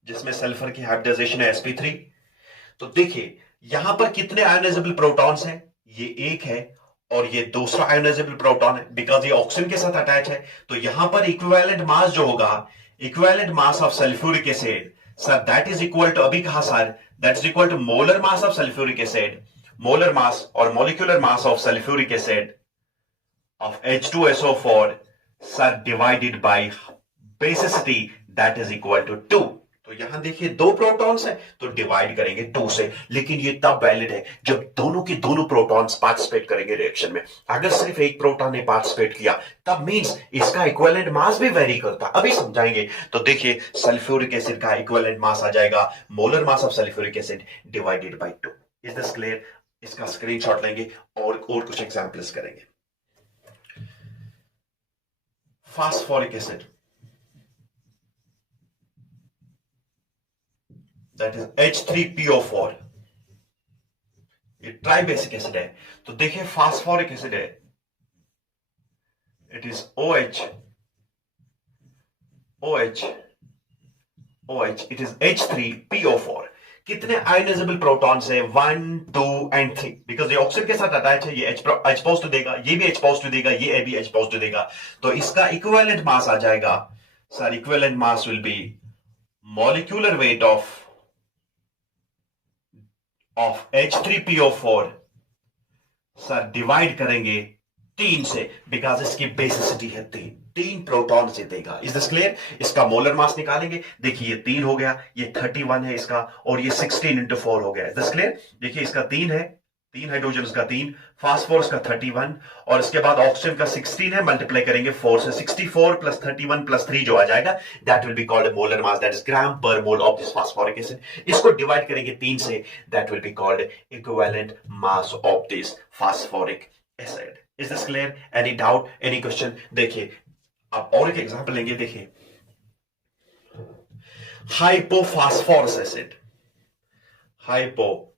जिसमें सल्फर की हाइब्रिडाइजेशन है sp3। तो देखिए यहां पर कितने आयोनाइजेबल प्रोटॉन्स हैं, ये एक है और ये दूसरा आयोनाइजेबल प्रोटॉन है, बिकॉज ये ऑक्सीजन के साथ अटैच है। तो यहां पर इक्विवेलेंट मास जो होगा, equivalent mass of sulphuric acid, sir that is equal to, अभी कहा sir, that is equal to molar mass of sulphuric acid, molar mass और molecular mass of sulphuric acid of H2SO4 sir divided by basicity that is equal to 2। तो यहां देखिए दो protons है तो divide करेंगे 2 से, लेकिन ये तब वैलिड है जब दोनों के दोनों प्रोटॉन्स पार्टिसिपेट करेंगे रिएक्शन में। अगर सिर्फ एक प्रोटॉन ने पार्टिसिपेट किया तब मींस इसका इक्विवेलेंट मास भी वेरी करता, अभी समझाएंगे। तो देखिए सल्फ्यूरिक एसिड का इक्विवेलेंट मास आ जाएगा molar mass of sulphuric acid divided bye 2। Is this clear? इसका स्क्रीनशॉट लेंगे और कुछ एग्जांपल्स करेंगे। phosphoric acid, that is H3PO4, ये ट्राइबेसिक एसिड है। तो देखिए फास्फोरिक एसिड है, it is OH, it is H3PO4। कितने आयोनाइजेबल प्रोटॉन्स है, 1 2 एंड 3, बिकॉज ये ऑक्सीजन के साथ अटैच है, ये H पॉजिटिव देगा, ये भी H पॉजिटिव देगा, ये भी H पॉजिटिव देगा। तो इसका इक्विवेलेंट मास आ जाएगा sir, equivalent mass will B molecular weight of H3PO4 sir divide करेंगे 3 से, बिकॉज इसकी बेसिसिटी है 3 प्रोटॉन से देगा। Is this clear? इसका मोलर मास निकालेंगे, देखिए ये 3 हो गया, ये 31 है इसका, और ये 16 इंटू 4 हो गया। Is this clear? देखिए इसका 3 है, 3 हाइड्रोजन का 3, फास्फोरस का 31, और इसके बाद ऑक्सीजन का 16 है, मल्टीप्लाई करेंगे 4 से, 64 प्लस 31 प्लस 3 जो आ जाएगा, that will be called molar mass, that is gram per mole of this phosphoric acid. इसको डिवाइड करेंगे 3 से, that will be called equivalent mass of this phosphoric acid. Is this clear? Any doubt, any question? देखिए आप और एक example लेंगे, देखिए hypophosphorous acid, hypophosphorous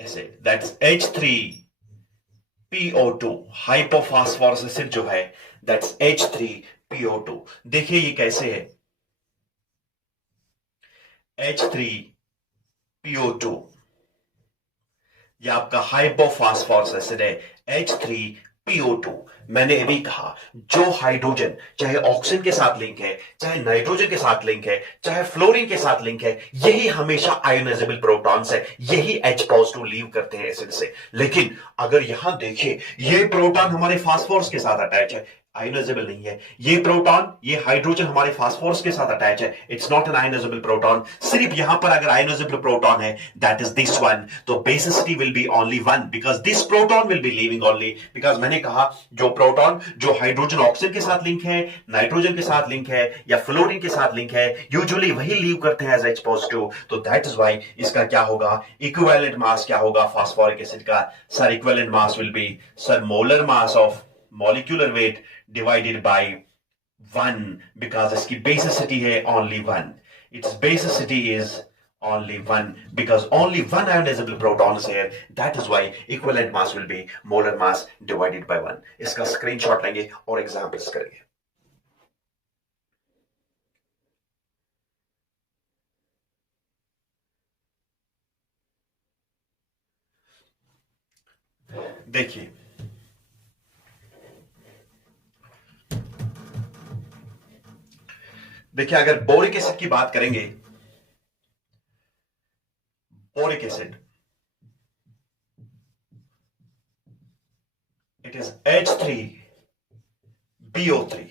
acid, that's H3PO2, hypophosphorous acid जो है दैट्स H3PO2। देखिए ये कैसे है, H3PO2, ये आपका हाइपोफॉस्फोरस एसिड है H3PO2। मैंने अभी कहा जो हाइड्रोजन चाहे ऑक्सीजन के साथ लिंक है, चाहे नाइट्रोजन के साथ लिंक है, चाहे फ्लोरीन के साथ लिंक है, यही हमेशा आयोनाइजेबल प्रोटॉन्स है, यही H पॉजिटिव लीव करते हैं एसिड से। लेकिन अगर यहां देखिए ये प्रोटॉन हमारे फास्फोरस के साथ अटैच है, आयोनाइजेबल नहीं है। ये प्रोटॉन, ये हाइड्रोजन हमारे फास्फोरस के साथ अटैच है, it's not an ionisable proton. सिर्फ यहां पर अगर आयोनाइजेबल प्रोटॉन है, दैट इज दिस वन, तो basicity will be only 1, because this proton will be leaving only, because मैंने कहा जो प्रोटॉन जो हाइड्रोजन ऑक्सीजन के साथ लिंक है, नाइट्रोजन के साथ लिंक है या फ्लोरीन के साथ लिंक है, यूजुअली वही लीव करते हैं एज H पॉजिटिव। तो दैट इज व्हाई इसका क्या होगा, इक्विवेलेंट मास क्या होगा फास्फोरिक एसिड का, sir equivalent mass will be sir molar mass of molecular weight divided by 1, because इसकी basicity है only 1, its basicity is only 1 because only one ionizable proton is here, that is why equivalent mass will be molar mass divided by 1। इसका screenshot लेंगे और examples करेंगे। देखिए देखिए अगर boric acid की बात करेंगे, boric acid it is H3BO3,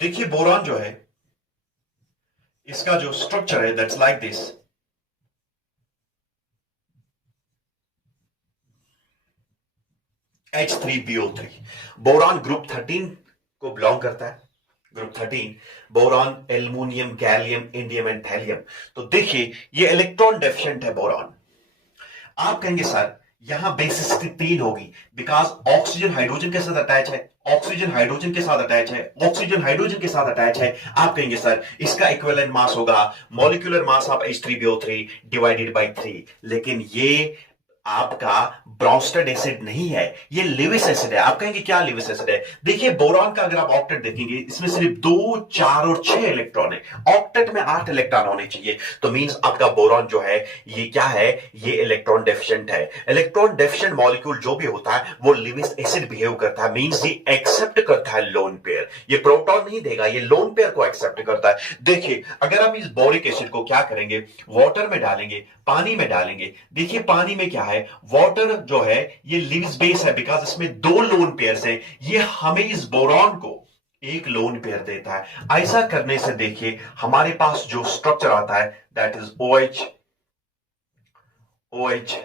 देखिए बोरॉन जो है, इसका जो स्ट्रक्चर है that's like this. H3BO3 boron group 13 को बिलोंग करता है। Group 13 boron, aluminium, gallium, indium and thallium. तो देखिए ये इलेक्ट्रॉन डेफिशिएंट है बोरॉन। आप कहेंगे सर यहां बेसिसिटी 3 होगी, बिकॉज ऑक्सीजन हाइड्रोजन के साथ अटैच है, ऑक्सीजन हाइड्रोजन के साथ अटैच है, ऑक्सीजन हाइड्रोजन के साथ अटैच है। आप कहेंगे सर इसका इक्विवेलेंट मास होगा molecular mass of H3BO3 divided by 3, लेकिन ये आपका ब्रोंस्टेड एसिड नहीं है, ये लिविस एसिड है। आप कहेंगे क्या लिविस एसिड है? देखिए बोरॉन का अगर आप ऑक्टेट देखेंगे, इसमें सिर्फ 2, 4 और 6 इलेक्ट्रॉन है, ऑक्टेट में 8 इलेक्ट्रॉन होने चाहिए। तो मींस आपका बोरॉन जो है ये क्या है? ये इलेक्ट्रॉन डेफिशिएंट है। इलेक्ट्रॉन डेफिशिएंट मॉलिक्यूल जो भी होता है वो लिविस एसिड बिहेव करता है, मींस ये एक्सेप्ट करता है लोन पेयर, ये प्रोटॉन नहीं देगा, ये लोन पेयर को एक्सेप्ट करता है। देखिए अगर आप इस बोरिक एसिड को क्या करेंगे, वाटर में डालेंगे, पानी में डालेंगे। देखिए पानी में क्या है, वाटर जो है ये लिविस बेस है, बिकॉज इसमें 2 लोन पेयर्स हैं, ये हमें इस बोरॉन को एक लोन पेयर देता है। ऐसा करने से देखिए हमारे पास जो स्ट्रक्चर आता है that is OH OH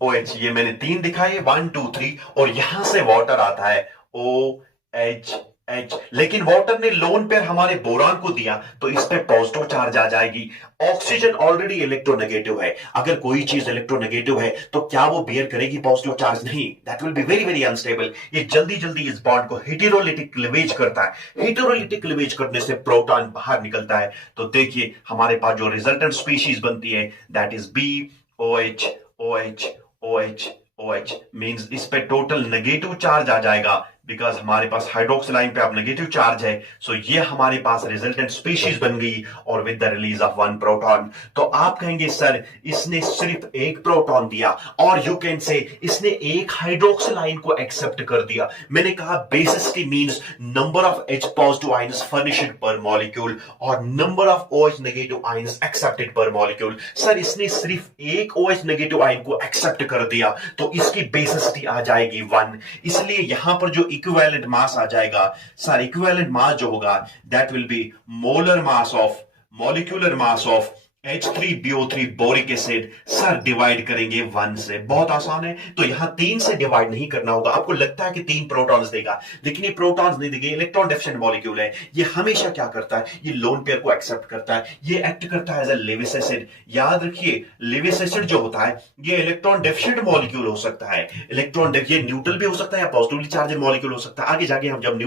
OH। ये मैंने 3 दिखाए, 1 2 3, और यहां से वाटर आता है OH H। लेकिन वाटर ने लोन पेयर हमारे बोरॉन को दिया तो इस पे पॉजिटिव चार्ज आ जाएगी। ऑक्सीजन ऑलरेडी इलेक्ट्रोनेगेटिव है, अगर कोई चीज इलेक्ट्रोनेगेटिव है तो क्या वो बियर करेगी पॉजिटिव चार्ज? नहीं, that will be very very unstable. ये जल्दी जल्दी इस बॉन्ड को हेटेरोलिटिक क्लीवेज करता है, हेटेरोलिटिक क्लीवेज करने से प्रोटॉन बाहर निकलता है। तो देखिए हमारे पास जो रिजल्टेंट स्पीशीज बनती है that is BOH OH OH OH। Means इस पे टोटल नेगेटिव चार्ज आ जाएगा, बिकॉज हमारे पास हाइड्रोक्सिल लाइन पे अब नेगेटिव चार्ज है। सो ये हमारे पास रिजल्टेंट स्पीशीज बन गई और with the release of 1 proton. तो आप कहेंगे सर इसने सिर्फ एक प्रोटॉन दिया, और यू कैन से इसने एक हाइड्रोक्सिल लाइन को एक्सेप्ट कर दिया। मैंने कहा basicity means number of H positive ions furnished per molecule और number of OH negative ions accepted per molecule. Sir इसने सिर्फ एक OH नेगेटिव आयन को एक्सेप्ट कर दिया तो इसकी बेसिसिटी आ जाएगी 1। इसलिए यहां पर जो इक्विवेलेंट मास आ जाएगा सर, इक्विवेलेंट मास जो होगा that will be molar mass of molecular mass of H3BO3 boric acid. Sir divide करेंगे 1 से, बहुत आसान है। तो यहां 3 से डिवाइड नहीं करना होगा। आपको लगता है कि 3 प्रोटॉन्स देगा, लेकिन ये प्रोटॉन्स नहीं देंगे, इलेक्ट्रॉन डेफिशिएंट मॉलिक्यूल है। ये हमेशा क्या करता है, ये लोन पेयर को एक्सेप्ट करता है, ये एक्ट करता है एज अ लेविस एसिड। याद रखिए लिविस एसिड जो होता है ये इलेक्ट्रॉन डेफिशिएंट मॉलिक्यूल हो सकता है, इलेक्ट्रॉन ये न्यूट्रल भी हो सकता है या पॉजिटिवली चार्ज मॉलिक्यूल हो सकता है। आगे जाके हम जब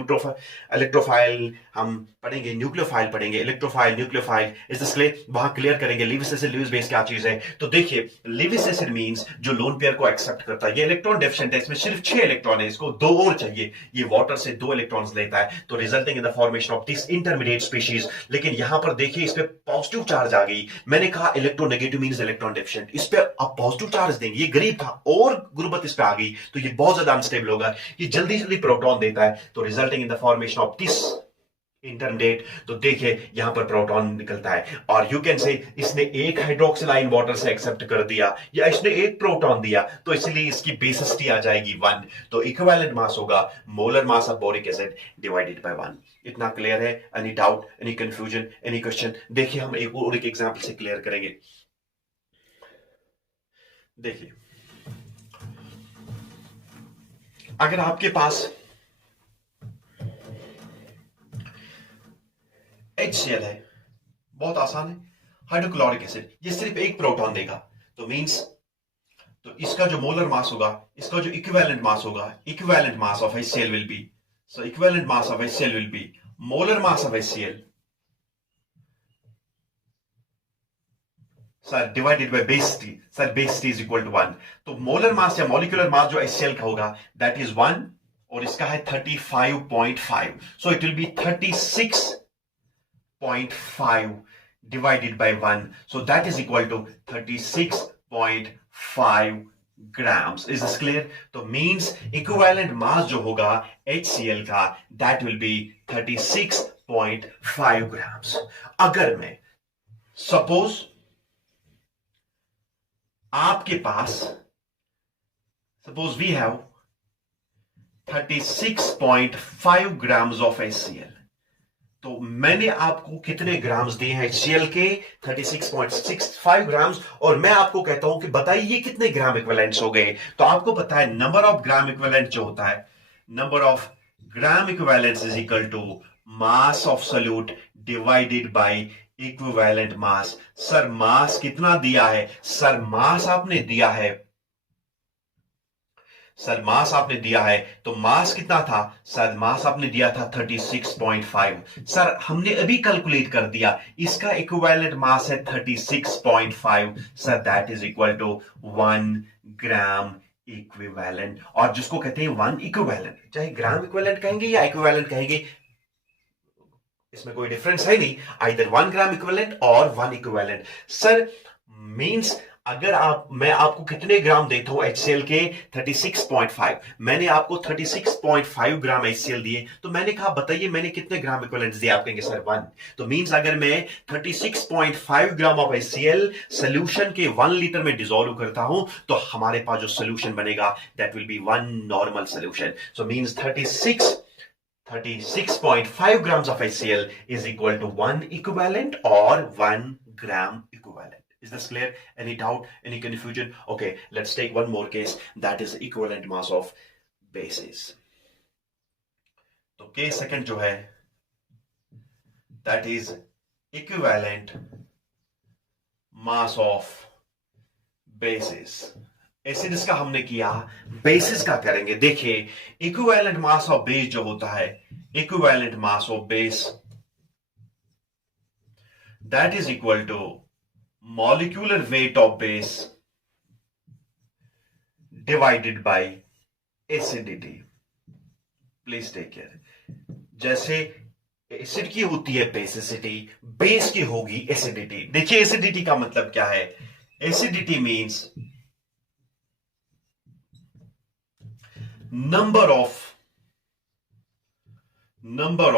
इलेक्ट्रोफाइल हम पढ़ेंगे, न्यूक्लियोफाइल पढ़ेंगे, इलेक्ट्रोफाइल न्यूक्लियोफाइल इसलिए वहां क्लियर करेंगे लिविस एसिड लिविस बेस क्या चीज है। तो देखिए लिविस एसिड मींस जो लोन पेयर को एक्सेप्ट करता है, ये इलेक्ट्रॉन डेफिशिएंट है, इसमें सिर्फ 6 इलेक्ट्रॉन है, इसको 2 और चाहिए। ये वाटर से 2 इलेक्ट्रॉन्स लेता है, तो resulting in the formation of this intermediate species. लेकिन यहां पर देखिए इस पे पॉजिटिव चार्ज आ गई। मैंने कहा इलेक्ट्रोनेगेटिव मींस इलेक्ट्रॉन डेफिशिएंट, इस पे आप पॉजिटिव चार्ज देंगे, ये गरीब था और गुर्बत इस पे आ गई तो ये बहुत ज्यादा अनस्टेबल होगा, ये जल्दी जल्दी प्रोटॉन देता है, तो resulting in the formation of this intermediate. तो देखिए यहां पर प्रोटॉन निकलता है, और यू कैन से इसने एक हाइड्रोक्सिल आयन वाटर से एक्सेप्ट कर दिया या इसने एक प्रोटॉन दिया, तो इसलिए इसकी बेसिसिटी आ जाएगी 1। तो इक्विवेलेंट मास होगा molar mass of boric acid divided by 1। इतना क्लियर है? Any doubt, any confusion, any question? देखिए हम एक एग्जांपल से क्लियर करेंगे। देखिए अगर आपके पास HCl है, बहुत आसान है, हाइड्रोक्लोरिक एसिड, ये सिर्फ एक प्रोटॉन देगा, तो मींस तो इसका जो मोलर मास होगा, इसका जो इक्विवेलेंट मास होगा, equivalent mass of HCl will be, so equivalent mass of HCl will be molar mass of HCl sir divided by basicity. Sir basicity is equal to 1, तो molar mass या molecular mass जो HCl का होगा that is 1 और इसका है 35.5, so it will be 36.5 divided by 1, so that is equal to 36.5 grams. Is this clear? तो means equivalent mass जो होगा HCl का that will be 36.5 grams. अगर मैं suppose आपके पास suppose we have 36.5 grams of HCl, तो मैंने आपको कितने ग्राम्स दिए हैं HCl के? 36.65 ग्राम्स। और मैं आपको कहता हूं कि बताइए ये कितने ग्राम इक्विवेलेंट्स हो गए। तो आपको पता है नंबर ऑफ ग्राम इक्विवेलेंट जो होता है, number of gram equivalents is equal to mass of solute divided by equivalent mass. Sir mass कितना दिया है? सर मास आपने दिया है, सर मास आपने दिया है, तो मास कितना था? सर मास आपने दिया था 36.5। सर हमने अभी कैलकुलेट कर दिया, इसका इक्विवेलेंट मास है 36.5। Sir that is equal to 1 gram equivalent. और जिसको कहते हैं 1 इक्विवेलेंट, चाहे ग्राम इक्विवेलेंट कहेंगे या इक्विवेलेंट कहेंगे, इसमें कोई डिफरेंस है नहीं, आइदर 1 ग्राम इक्विवेलेंट और 1 इक्विवेलेंट। सर मींस अगर मैं आपको कितने ग्राम देता हूं HCl के? 36.5। मैंने आपको 36.5 ग्राम HCl दिए, तो मैंने कहा बताइए मैंने कितने ग्राम इक्विवेलेंट्स दिए? आप कहेंगे सर 1। तो मींस अगर मैं 36.5 ग्राम ऑफ HCl सोल्यूशन के 1 लीटर में डिसॉल्व करता हूं, तो हमारे पास जो सोल्यूशन बनेगा that will be 1 normal solution. So means 36.5 grams of HCl is equal to 1 equivalent or 1 gram equivalent. Is this clear? Any doubt? Any confusion? Okay, let's take one more case, that is equivalent mass of bases. तो case second जो है that is equivalent mass of bases. Acids का हमने किया, basis का करेंगे। देखिए equivalent mass of base जो होता है, equivalent mass of base that is equal to molecular weight of base divided by acidity. Please take care. जैसे एसिड की होती है बेसिसिटी, बेस की होगी एसिडिटी। देखिए एसिडिटी का मतलब क्या है? Acidity means number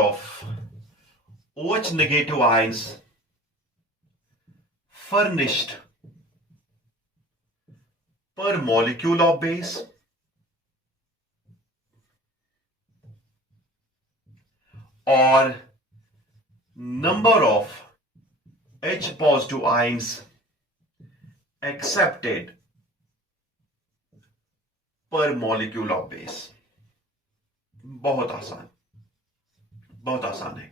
of OH negative ions furnished per molecule of base or number of H positive ions accepted पर मॉलिक्यूल ऑफ बेस। बहुत आसान, बहुत आसान है।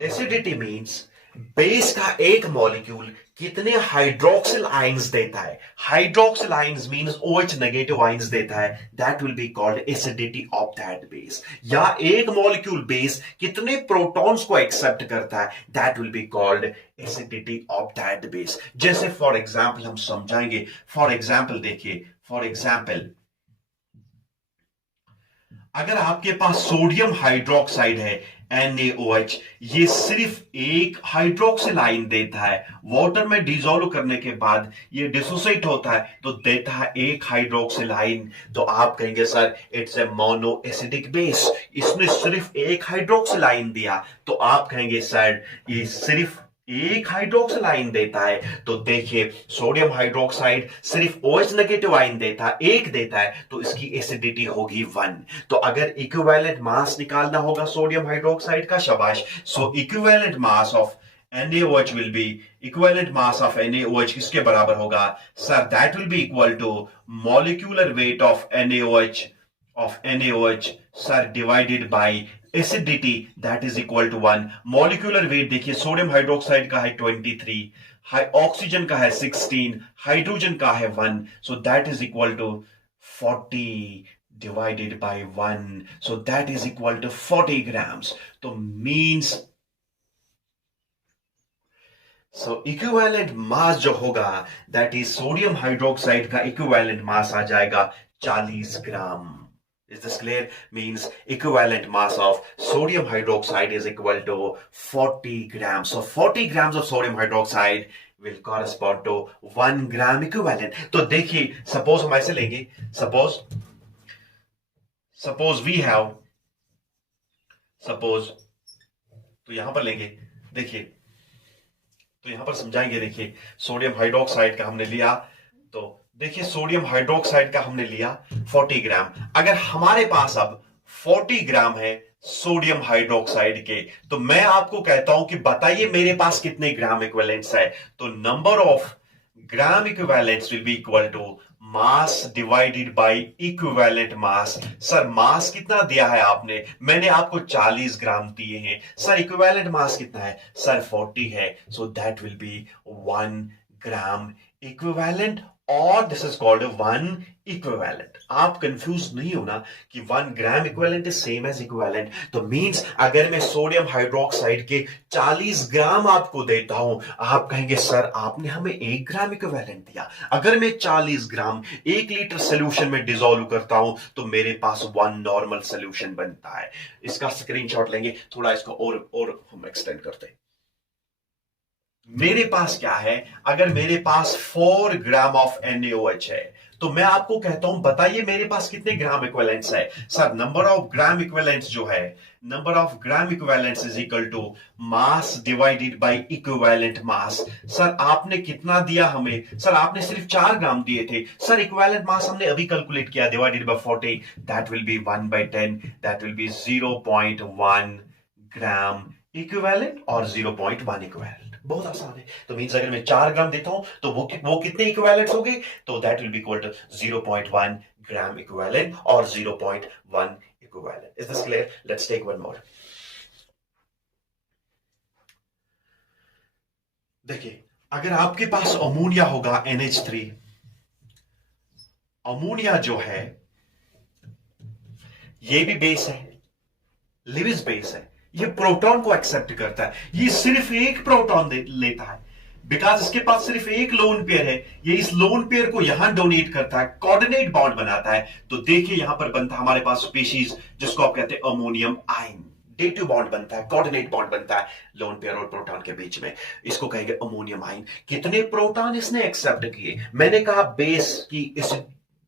एसिडिटी मींस बेस का एक मॉलिक्यूल कितने हाइड्रोक्सिल आयंस देता है। Hydroxyl ions means OH negative ions देता है, that will be called acidity of that base. या एक मॉलिक्यूल बेस कितने प्रोटॉन्स को एक्सेप्ट करता है, that will be called acidity of that base. जैसे फॉर एग्जांपल हम समझाएंगे, फॉर एग्जांपल देखिए, फॉर एग्जाम्पल अगर आपके पास सोडियम हाइड्रोक्साइड है NaOH, ये सिर्फ एक हाइड्रोक्सिल आयन देता है। वाटर में डिसॉल्व करने के बाद ये डिसोसिएट होता है तो देता है एक हाइड्रोक्सिल आयन। तो आप कहेंगे sir it's a mono acidic base, इसने सिर्फ एक हाइड्रोक्सिल आयन दिया। तो आप कहेंगे सर ये सिर्फ एक हाइड्रोक्सिल आयन देता है। तो देखिए सोडियम हाइड्रोक्साइड सिर्फ OH नेगेटिव आयन देता है, एक देता है, तो इसकी एसिडिटी होगी 1। तो अगर इक्विवेलेंट मास निकालना होगा सोडियम हाइड्रोक्साइड का, शाबाश। So equivalent mass of NaOH will be equivalent mass of NaOH किसके बराबर होगा? Sir that will be equal to molecular weight of NaOH sir divided by acidity that is equal to 1। Molecular weight देखिए sodium hydroxide का है 23, oxygen का है 16, hydrogen का है 1, so that is equal to 40 divided by 1, so that is equal to 40 grams. तो means so equivalent mass जो होगा दैट इज सोडियम हाइड्रोक्साइड का इक्विवेलेंट मास आ जाएगा 40 ग्राम। Is this clear? Means equivalent mass of sodium hydroxide is equal to 40 grams. So 40 grams of sodium hydroxide will correspond to 1 gram equivalent. तो देखिए suppose हम ऐसे लेंगे, suppose we have, suppose तो यहां पर लेंगे, देखिए तो यहां पर समझाएंगे। देखिए सोडियम हाइड्रोक्साइड का हमने लिया, तो देखिए सोडियम हाइड्रोक्साइड का हमने लिया 40 ग्राम। अगर हमारे पास अब 40 ग्राम है सोडियम हाइड्रोक्साइड के। तो मैं आपको कहता हूं कि बताइए मेरे पास कितने ग्राम इक्विवेलेंट्स है। तो number of gram equivalents will be equal to mass divided by equivalent mass. Sir mass कितना दिया है आपने? मैंने आपको 40 ग्राम दिए हैं। सर इक्विवेलेंट मास कितना है? सर 40 है। So that will be 1 gram equivalent, और दिस इज कॉल्ड 1 इक्विवेलेंट। आप कंफ्यूज नहीं होना कि 1 gram equivalent is same as equivalent. तो मींस अगर मैं सोडियम हाइड्रोक्साइड के 40 ग्राम आपको देता हूं, आप कहेंगे सर आपने हमें 1 ग्राम इक्विवेलेंट दिया। अगर मैं 40 ग्राम 1 लीटर सोल्यूशन में डिसॉल्व करता हूं तो मेरे पास 1 नॉर्मल सोल्यूशन बनता है। इसका स्क्रीनशॉट लेंगे, थोड़ा इसको और हम एक्सटेंड करते हैं। मेरे पास क्या है? अगर मेरे पास 4 ग्राम ऑफ NaOH है तो मैं आपको कहता हूं बताइए मेरे पास कितने ग्राम इक्विवेलेंट्स है। Sir number of gram equivalents जो है, number of gram equivalents is equal to mass divided by equivalent mass. Sir आपने कितना दिया हमें? सर आपने सिर्फ 4 ग्राम दिए थे। सर इक्विवेलेंट मास हमने अभी कैलकुलेट किया, divided by 40, that will B 1/10, that will B 0.1 gram equivalent और 0.1 इक्विवेलेंट। बहुत आसान है। तो मींस अगर मैं 4 ग्राम देता हूं तो वो कितने इक्विवेलेंट्स हो गए? तो that will be equal to 0.1 gram equivalent और 0.1 equivalent. Is this clear? Let's take one more. देखिए अगर आपके पास अमोनिया होगा NH3, अमोनिया जो है ये भी बेस है, लिविस बेस है, ये प्रोटॉन को एक्सेप्ट करता है। ये सिर्फ एक प्रोटॉन लेता है, बिकॉज इसके पास सिर्फ एक लोन पेयर है। ये इस लोन पेयर को यहां डोनेट करता है, कोऑर्डिनेट बॉन्ड बनाता है। तो देखिए यहां पर बनता है हमारे पास स्पीशीज जिसको आप कहते हैं अमोनियम आयन। डेटिव बॉन्ड बनता है, कोऑर्डिनेट बॉन्ड बनता है लोन पेयर और प्रोटॉन के बीच में, इसको कहेंगे अमोनियम आयन। कितने प्रोटॉन इसने एक्सेप्ट किए? मैंने कहा बेस की इस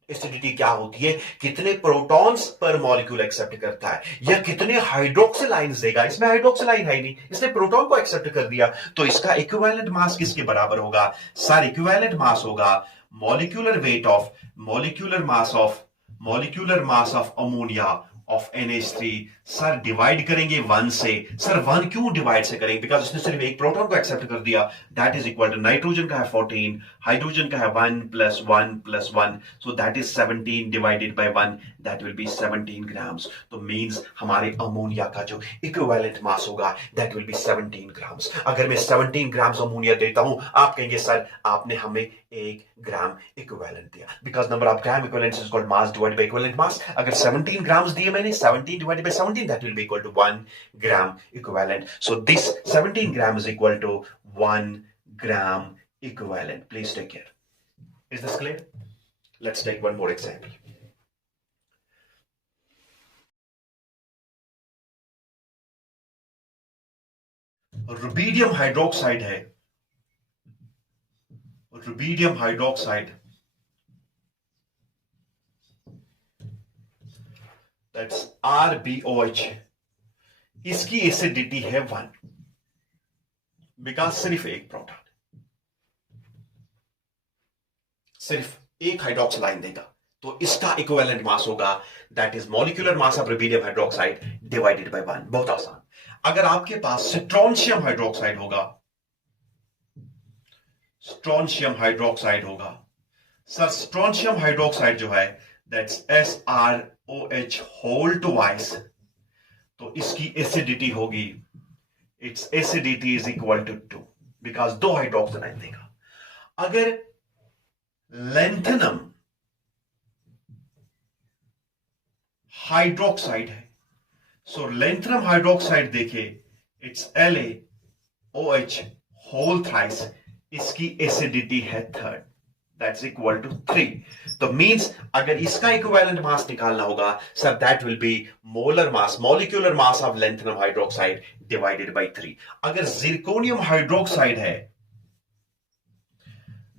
एसिडिटी क्या होती है, कितने प्रोटॉन्स पर मॉलिक्यूल एक्सेप्ट करता है, या कितने हाइड्रोक्सिल आयंस देगा। इसमें हाइड्रोक्सिल आयन है नहीं, इसने प्रोटॉन को एक्सेप्ट कर दिया। तो इसका इक्विवेलेंट मास किसके बराबर होगा? सर इक्विवेलेंट मास होगा molecular mass of ammonia of NH3। Sir divide करेंगे 1 से। सर 1 क्यों डिवाइड से करेंगे? बिकॉज इसने सिर्फ एक प्रोटॉन को एक्सेप्ट कर दिया। That is equal to nitrogen का है 14, हाइड्रोजन का है 1 + 1 + 1, so that is 17 divided by 1, that will B 17 grams. तो मींस हमारे अमोनिया का जो इक्विवेलेंट मास होगा दैट विल बी 17 ग्राम्स। अगर मैं 17 ग्राम्स अमोनिया देता हूं, आप कहेंगे सर आपने हमें 1 ग्राम इक्विवेलेंट दिया, because number of gram equivalents is called mass divided by equivalent मास। अगर 17 ग्राम्स दिए मैंने, 17 divided by 17, that will be equal to 1 gram equivalent. So this 17 gram is equal to 1 gram equivalent. Please take care. Is this clear? Let's take one more example. Rubidium hydroxide है, rubidium hydroxide, that's RbOH। इसकी acidity है 1, because सिर्फ एक proton, सिर्फ एक hydroxyl ion देगा। तो इसका इक्विवेलेंट मास होगा that is molecular mass of rubidium hydroxide divided by 1। बहुत आसान। अगर आपके पास स्ट्रोंशियम हाइड्रोक्साइड होगा, स्ट्रोंशियम हाइड्रोक्साइड होगा, सर स्ट्रोंशियम हाइड्रोक्साइड जो है दैट्स SrOH होल ट्वाइस, तो इसकी एसिडिटी होगी, it's acidity is equal to 2, because 2 hydroxyl ion देगा। अगर लेंथेनम हाइड्रोक्साइड है, सो लेंथेनम हाइड्रोक्साइड देखिए, इट्स LaOH होल थ्राइस, इसकी एसिडिटी है 3, दैट्स इक्वल टू 3। तो मींस अगर इसका इक्विवेलेंट मास निकालना होगा sir that will be molar mass, molecular mass of lanthanum hydroxide divided by 3। अगर जिरकोनियम हाइड्रोक्साइड है,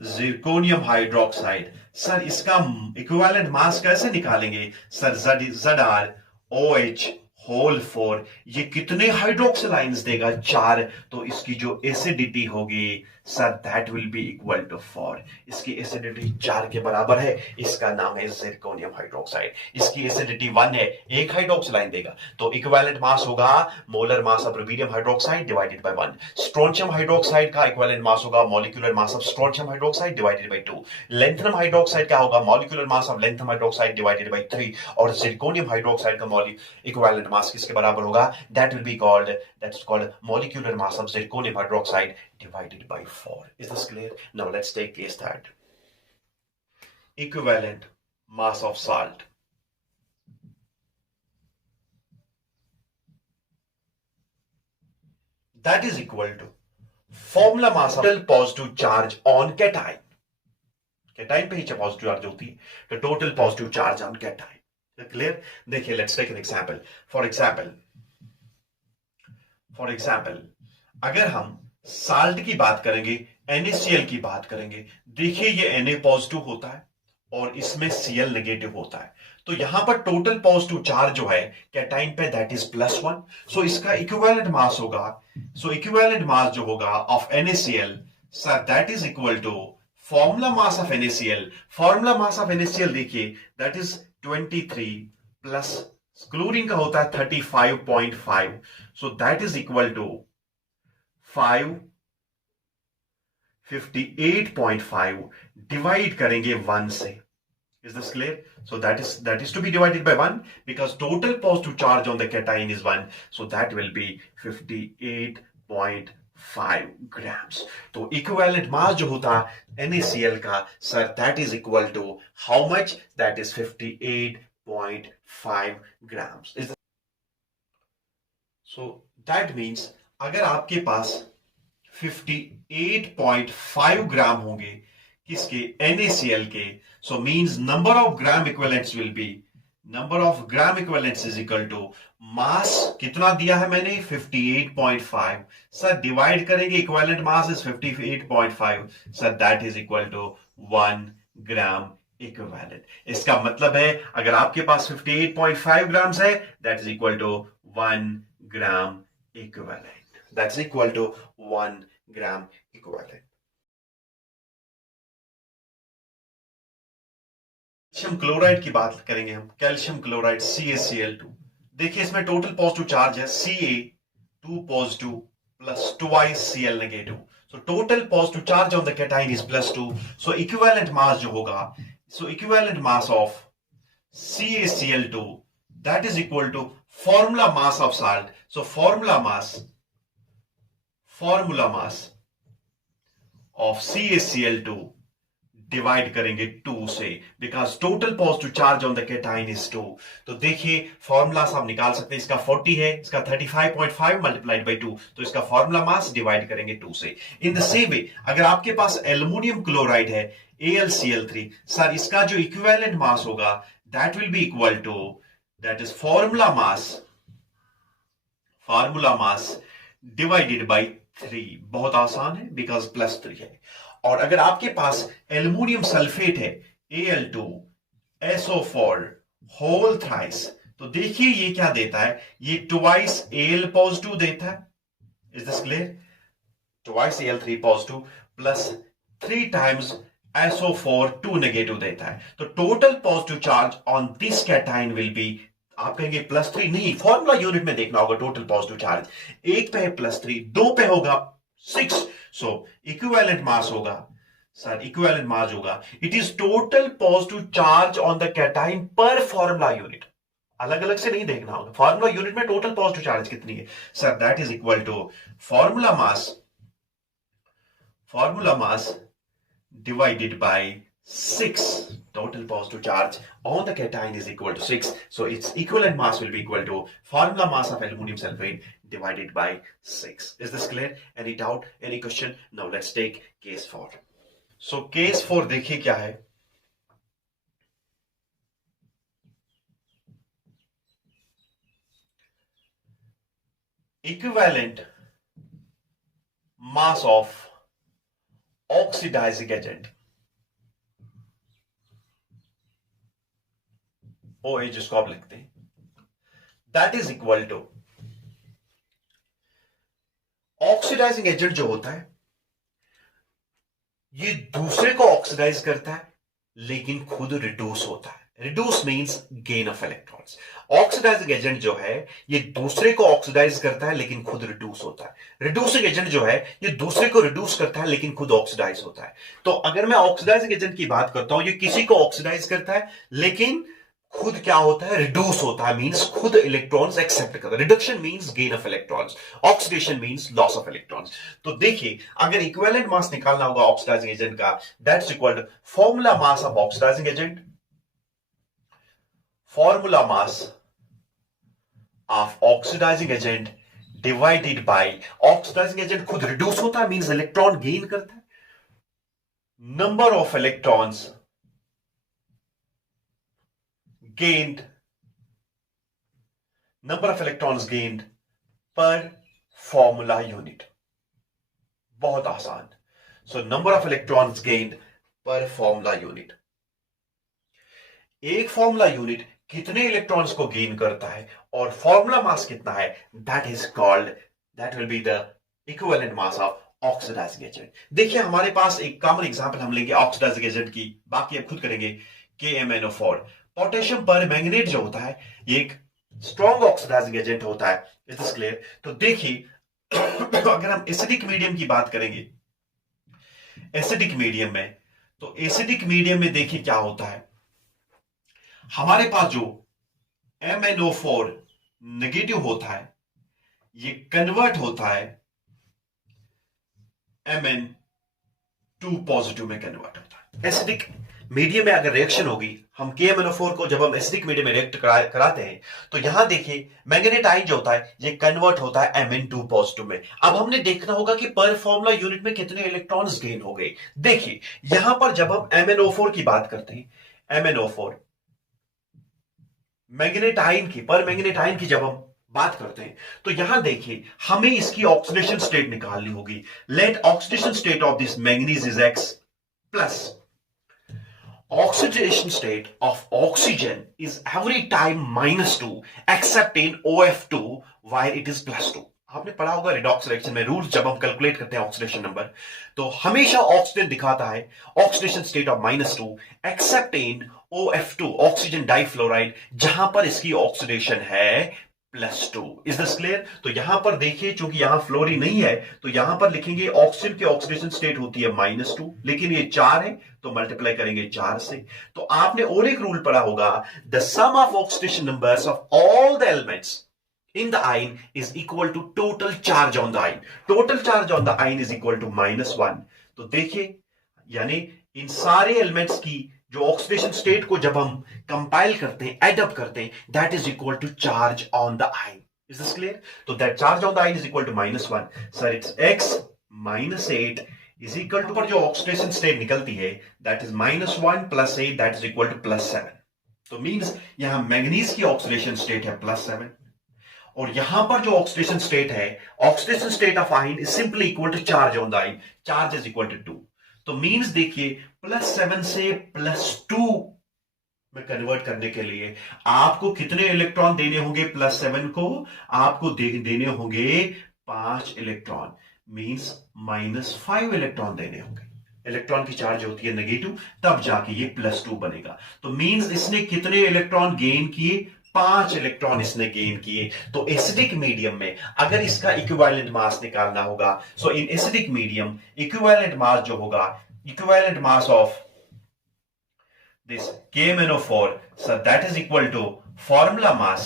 जिरकोनियम हाइड्रोक्साइड, सर इसका इक्विवेलेंट मास कैसे निकालेंगे? सर ZrOH होल 4, ये कितने हाइड्रोक्सिल आइंस देगा? 4। तो इसकी जो एसिडिटी होगी sir that will be equal to 4। इसकी एसिडिटी 4 के बराबर है, इसका नाम है जिरकोनियम हाइड्रोक्साइड। इसकी एसिडिटी 1 है, एक हाइड्रोक्सिल आयन देगा, तो इक्विवेलेंट मास होगा molar mass of rubidium hydroxide divided by 1। Strontium hydroxide का इक्विवेलेंट मास होगा molecular mass of strontium hydroxide divided by 2। Lanthanum hydroxide क्या होगा? Molecular mass of lanthanum hydroxide divided by 3। और zirconium hydroxide का equivalent मास किसके बराबर होगा? That will be called, that's called molecular mass of zirconium hydroxide divided by 4. Is this clear? Now let's take case third. Equivalent mass of salt. That is equal to formula mass of total positive charge on cation. Cation पे ही positive charge होती है, तो total positive charge on cation. Clear? देखिए, let's take an example. For example अगर हम salt की बात करेंगे, NaCl की बात करेंगे, देखिए ये Na पॉजिटिव होता है और इसमें Cl नेगेटिव होता है, तो यहां पर टोटल पॉजिटिव चार्ज जो है कैटाइन पे दैट इज +1। सो इसका इक्विवेलेंट मास होगा, इक्विवेलेंट मास जो होगा of NaCl sir that is equal to formula mass of NaCl। Formula mass of NaCl देखिए दैट इज 23 प्लस क्लोरीन का होता है 35.5, so that is equal to 58.5 divide करेंगे 1 से। Is this clear? So that is to be divided by 1 because total positive charge on the cation is 1. So that will be 58.5 grams. तो equivalent mass जो होता NaCl का sir that is equal to how much? That is 58.5 grams. So that means अगर आपके पास 58.5 ग्राम होंगे किसके? NaCl के, so means number of gram equivalents will be, number of gram equivalents is equal to mass कितना दिया है मैंने? 58.5 सर डिवाइड करेंगे, equivalent mass is 58.5 sir that is equal to 1 gram equivalent. इसका मतलब है अगर आपके पास 58.5 ग्राम्स है that is equal to 1 gram equivalent, that's equal to 1 gram equivalent. Calcium chloride की बात करेंगे हम, कैल्शियम क्लोराइड CaCl2। देखिए इसमें टोटल पॉजिटिव चार्ज है Ca2 positive plus 2 Cl negative, so total positive charge on the cation is +2। So equivalent mass जो होगा, so equivalent mass of CaCl2 that is equal to formula mass of salt, so formula mass of CaCl2 divide करेंगे 2 से because total positive charge on the cation is 2। तो देखिए formula आप निकाल सकते हैं, इसका 40 है, इसका 35.5 मल्टीप्लाइड बाय 2, तो इसका फॉर्मूला मास डिवाइड करेंगे 2 से। इन द सेम वे अगर आपके पास एल्युमिनियम क्लोराइड है AlCl3 सर इसका जो इक्विवेलेंट मास होगा that will be equal to, that is formula mass divided by 3। बहुत आसान है बिकॉज +3 है। और अगर आपके पास एल्युमिनियम सल्फेट है Al2SO4 होल थ्राइस, तो देखिए ये क्या देता है, ये 2 Al पॉजिटिव देता है। Is this clear? 2 Al3 positive plus 3 times SO4 2 negative देता है, तो total positive charge on this cation will be, आप कहेंगे +3 नहीं, फॉर्मूला यूनिट में देखना होगा टोटल पॉजिटिव चार्ज, एक पे है +3, 2 पे होगा 6, सो इक्विवेलेंट मास होगा सर, इक्विवेलेंट मास होगा it is total positive charge on the cation पर फॉर्मूला यूनिट, अलग अलग से नहीं देखना होगा, फॉर्मूला यूनिट में टोटल पॉजिटिव चार्ज कितनी है sir, that is equal to formula mass divided by 6, total positive charge on the cation is equal to 6, so its equivalent mass will be equal to formula mass of aluminum sulfate divided by 6. Is this clear? Any doubt, any question? Now let's take case 4. So case 4 देखिए क्या है, equivalent mass of oxidizing agent OH जिसको आप लिखते हैं, that is equal to oxidising agent जो होता है ये दूसरे को ऑक्सीडाइज करता है लेकिन खुद रिड्यूस होता है। Reduce means gain of electrons. Oxidising agent जो है ये दूसरे को ऑक्सीडाइज करता है लेकिन खुद रिड्यूस होता है। रिड्यूसिंग एजेंट जो है ये दूसरे को रिड्यूस करता है लेकिन खुद ऑक्सीडाइज होता है। तो अगर मैं ऑक्सीडाइजिंग एजेंट की बात करता हूं, ये किसी को ऑक्सीडाइज करता है लेकिन खुद क्या होता है, रिड्यूस होता है, मींस खुद इलेक्ट्रॉन्स एक्सेप्ट करता है। Reduction means gain of electrons, oxidation means loss of electrons. तो देखिए अगर इक्विवेलेंट मास निकालना होगा ऑक्सीडाइजिंग एजेंट का, that's equal to formula mass of oxidising agent, formula mass of oxidising agent divided by, oxidising agent खुद reduce होता है means electron gain करता है, number of electrons gained, number of electrons gained per formula unit। बहुत आसान। So number of electrons gained पर formula unit. एक formula unit कितने इलेक्ट्रॉन्स को गेन करता है और फॉर्मूला मास कितना है, that is called, that will be the equivalent mass of oxidising agent. देखिए हमारे पास एक कॉमन एग्जांपल हम लेंगे ऑक्सीडाइजिंग एजेंट की, बाकी आप खुद करेंगे। KMnO4 पोटेशियम पर मैंगनेट जो होता है ये एक स्ट्रॉन्ग ऑक्सीडाइजिंग एजेंट होता है। Is this clear? तो देखिए अगर हम एसिडिक मीडियम की बात करेंगे, एसिडिक मीडियम में, तो एसिडिक मीडियम में देखिए क्या होता है, हमारे पास जो MnO4 नेगेटिव होता है ये कन्वर्ट होता है Mn2 पॉजिटिव में कन्वर्ट होता है। एसिडिक मीडियम में अगर रिएक्शन होगी, हम KMnO4 को जब हम एसिडिक मीडियम में रिएक्ट कराते हैं तो यहां देखिए मैंगनेट आयन जो होता है ये कन्वर्ट होता है Mn2 पॉजिटिव में। अब हमने देखना होगा कि पर फॉर्मूला यूनिट में कितने इलेक्ट्रॉन्स गेन हो गए। देखिए यहां पर जब हम MnO4 की बात करते हैं, MnO4 मैंगनेट आयन की, पर मैंगनेट आयन की जब हम बात करते हैं तो यहां देखिए हमें इसकी ऑक्सीडेशन स्टेट निकालनी होगी। Let oxidation state of this manganese is X plus oxidation state of oxygen is every time -2 except in OF2 while it is +2। आपने पढ़ा होगा रिडॉक्स रिएक्शन में रूल, जब हम कैलकुलेट करते हैं ऑक्सीडेशन नंबर तो हमेशा ऑक्सीजन दिखाता है oxidation state of -2 except in OF2 oxygen difluoride जहां पर इसकी ऑक्सीडेशन है +2। Is this clear? तो यहां पर देखिए चूंकि यहां फ्लोरीन नहीं है तो यहां पर लिखेंगे ऑक्सीजन की ऑक्सीडेशन स्टेट होती है -2, लेकिन ये 4 है तो मल्टीप्लाई करेंगे 4 से। तो आपने और एक रूल पढ़ा होगा, the sum of oxidation numbers of all the elements in the ion is equal to total charge on the ion। total charge on the ion is equal to -1। तो देखिए यानी इन सारे एलिमेंट्स की जो ऑक्सीडेशन स्टेट को जब हम compile करते हैं, एड अप करते हैं, that is equal to charge on the ion. Is this clear? तो that charge on the ion is equal to -1। Sir it's X -8 is equal to, पर जो ऑक्सीडेशन स्टेट निकलती है that is -1 + 8 that is equal to +7। तो means यहां manganese की oxidation state है +7 और यहां पर जो ऑक्सीडेशन स्टेट है, oxidation state of ion is simply equal to charge on the ion, charge is equal to 2। तो मींस देखिए +7 से +2 में कन्वर्ट करने के लिए आपको कितने इलेक्ट्रॉन देने होंगे? +7 को आपको देने होंगे 5 इलेक्ट्रॉन, मींस -5 इलेक्ट्रॉन देने होंगे। इलेक्ट्रॉन की चार्ज होती है नेगेटिव, तब जाके ये +2 बनेगा। तो मींस इसने कितने इलेक्ट्रॉन गेन किए? 5 इलेक्ट्रॉन इसने गेन किए। तो एसिडिक मीडियम में अगर इसका इक्विवेलेंट मास निकालना होगा, so in acidic medium equivalent mass जो होगा, equivalent mass of this KMnO4, so that is equal to formula mass,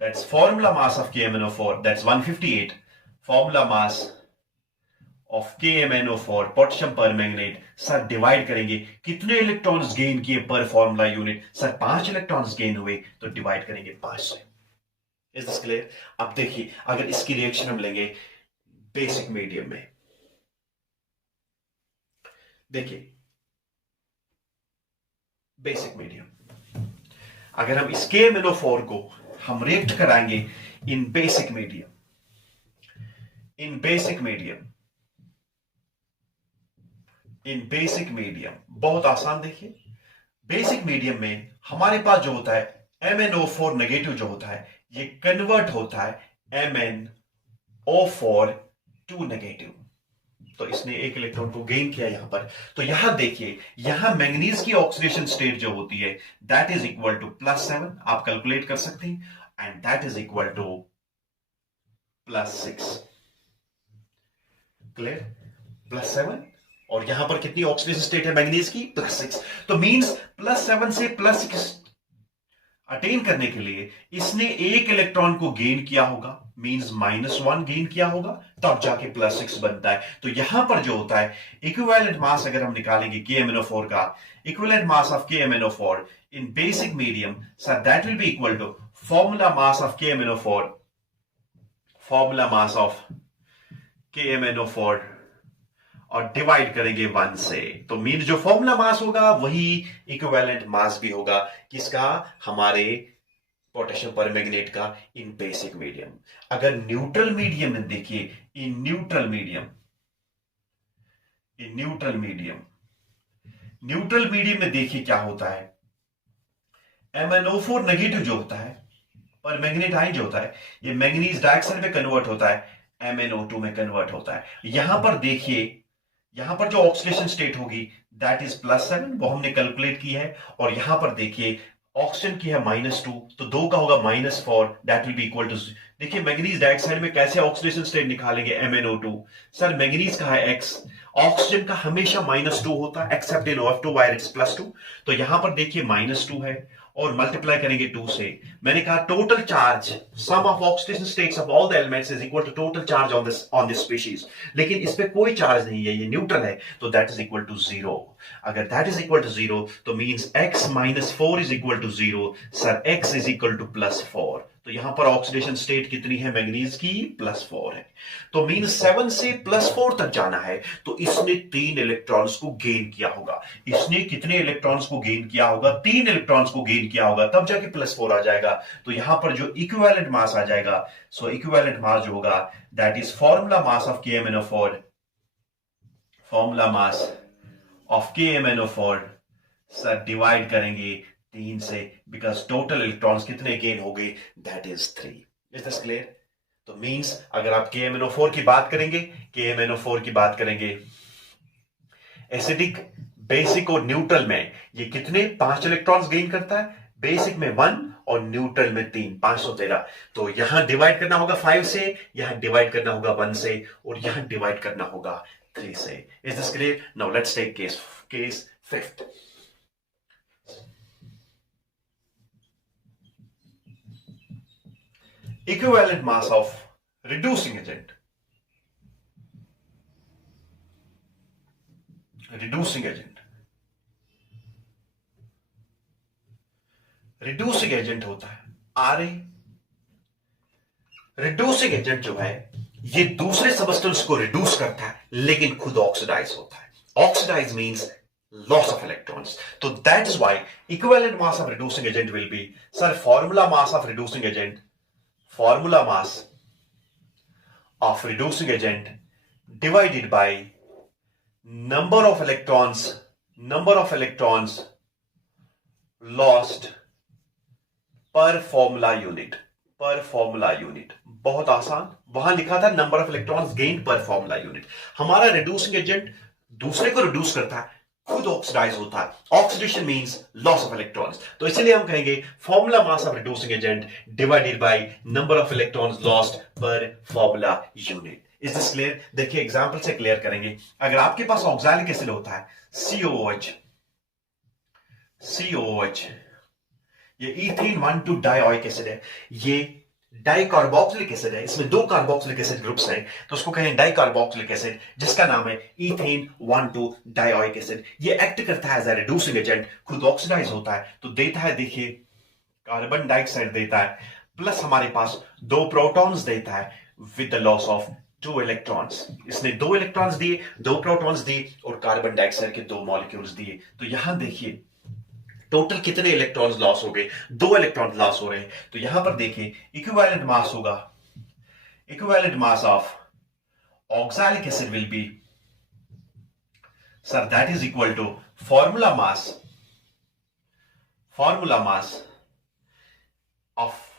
that's formula mass of KMnO4, that's 158, formula mass of KMnO4 potassium permanganate. Sir divide करेंगे कितने electrons gain किए पर formula unit? Sir 5 electrons gain हुए तो divide करेंगे 5 से। Is this clear? अब देखिए अगर इसकी रिएक्शन हम लेंगे बेसिक मीडियम में, देखिए बेसिक मीडियम अगर हम इस KMnO4 को हम रिएक्ट कराएंगे इन बेसिक मीडियम, इन बेसिक मीडियम, इन बेसिक मीडियम, बहुत आसान। देखिए बेसिक मीडियम में हमारे पास जो होता है MnO4 नेगेटिव जो होता है ये कन्वर्ट होता है MnO4 टू नेगेटिव। तो इसने एक इलेक्ट्रॉन को गेन किया यहां पर। तो यहां देखिए, यहां मैंगनीज की ऑक्सीडेशन स्टेट जो होती है दैट इज इक्वल टू +7, आप कैलकुलेट कर सकते हैं, and that is equal to +6। Clear? +7, और यहां पर कितनी ऑक्सीडेशन स्टेट है मैंगनीज की? +6। तो मींस +7 से +6 अटेन करने के लिए इसने एक इलेक्ट्रॉन को गेन किया होगा, मींस -1 गेन किया होगा, तब जाके +6 बनता है। तो यहां पर जो होता है इक्विवेलेंट मास, अगर हम निकालेंगे KMnO4 का equivalent mass of KMnO4 in basic medium, sir that will be equal to formula mass of KMnO4, formula mass of KMnO4 और डिवाइड करेंगे 1 से। तो मीन जो फॉर्मूला मास होगा वही इक्विवेलेंट मास भी होगा किसका? हमारे पोटेशियम परमैंगनेट का इन बेसिक मीडियम। अगर न्यूट्रल मीडियम में देखिए, इन न्यूट्रल मीडियम में देखिए क्या होता है, MnO4 नेगेटिव जो होता है, परमैंगनेट आयन जो होता है, ये मैंगनीज डाइऑक्साइड में कन्वर्ट होता है, MnO2 में कन्वर्ट होता है। यहां पर देखिए, यहां पर जो ऑक्सीडेशन स्टेट होगी दैट इज +7, वो हमने कैलकुलेट की है। और यहां पर देखिए ऑक्सीजन की है -2, तो 2 का होगा -4, that will be equal to. देखिए मैंगनीज डाइऑक्साइड में कैसे ऑक्सीडेशन स्टेट निकालेंगे MnO2? सर मैंगनीज का है X, ऑक्सीजन का हमेशा -2 होता है accept in OF2 wire it's +2। तो यहां पर देखिए -2 है और मल्टीप्लाई करेंगे 2 से। मैंने कहा total charge, sum of oxidation states of all the elements is equal to total charge on this species. लेकिन इस पे कोई चार्ज नहीं है, ये न्यूट्रल है, तो दैट इज इक्वल टू 0। अगर दैट इज इक्वल टू 0 तो means x - 4 is equal to 0। Sir x is equal to +4, तो यहां पर ऑक्सीडेशन स्टेट कितनी है मैंगनीज की? +4 है। तो मींस 7 से +4 तक जाना है, तो इसने 3 इलेक्ट्रॉन्स को गेन किया होगा। इसने कितने इलेक्ट्रॉन्स को गेन किया होगा? 3 इलेक्ट्रॉन्स को गेन किया होगा, तब जाके +4 आ जाएगा। तो यहां पर जो इक्विवेलेंट मास आ जाएगा, सो इक्विवेलेंट मास जो होगा that is formula mass of KMnO4, formula mass of KMnO4 sir divide करेंगे 3 से, बिकॉज टोटल इलेक्ट्रॉन्स कितने गेन हो गए? That is 3। Is this clear? तो मींस अगर आप KMnO4 की बात करेंगे, एसिडिक, बेसिक और न्यूट्रल में ये कितने 5 इलेक्ट्रॉन्स गेन करता है? बेसिक में 1 और न्यूट्रल में 3, 513। तो यहां डिवाइड करना होगा 5 से, यहां डिवाइड करना होगा 1 से, और यहां डिवाइड करना होगा 3 से। Is this clear? Now let's take case 5th। Equivalent mass of reducing agent. Reducing agent होता है Ra। रिड्यूसिंग एजेंट जो है ये दूसरे सबस्टेंस को रिड्यूस करता है, लेकिन खुद ऑक्सीडाइज होता है। Oxidize means loss of electrons. तो that is why equivalent mass of reducing agent will be, sir formula mass of reducing agent, formula mass of reducing agent divided by number of electrons lost per formula unit, बहुत आसान। वहां लिखा था number of electrons gain per formula unit. हमारा reducing agent दूसरे को reduce करता है, खुद ऑक्सीडाइज होता है। Oxidation means loss of electrons, तो इसलिए हम कहेंगे formula mass of reducing agent divided by number of electrons lost पर formula unit. Is this clear? देखिए एग्जांपल से क्लियर करेंगे। अगर आपके पास ऑक्सैलिक एसिड होता है COOH, ये इथेन 1,2 डाइओइक एसिड है, ये डाइकार्बोक्सिलिक एसिड है, इसमें 2 कार्बोक्सिलिक एसिड ग्रुप्स हैं, तो उसको कहें डाइकार्बोक्सिलिक एसिड, जिसका नाम है इथेन 1,2 डाइओइक एसिड। ये एक्ट करता है एज अ रिड्यूसिंग एजेंट, खुद ऑक्सीडाइज होता है, तो देता है, देखिए कार्बन डाइऑक्साइड देता है, प्लस हमारे पास 2 प्रोटॉन्स देता है with the loss of 2 electrons. इसने 2 इलेक्ट्रॉन्स दिए, 2 प्रोटॉन्स दिए और कार्बन डाइऑक्साइड के 2 मॉलिक्यूल्स दिए। तो यहां देखिए टोटल कितने इलेक्ट्रॉन्स लॉस हो गए? 2 इलेक्ट्रॉन लॉस हो रहे हैं। तो यहां पर देखिए इक्विवेलेंट मास होगा, equivalent mass of oxalic acid will be, sir that is equal to formula mass of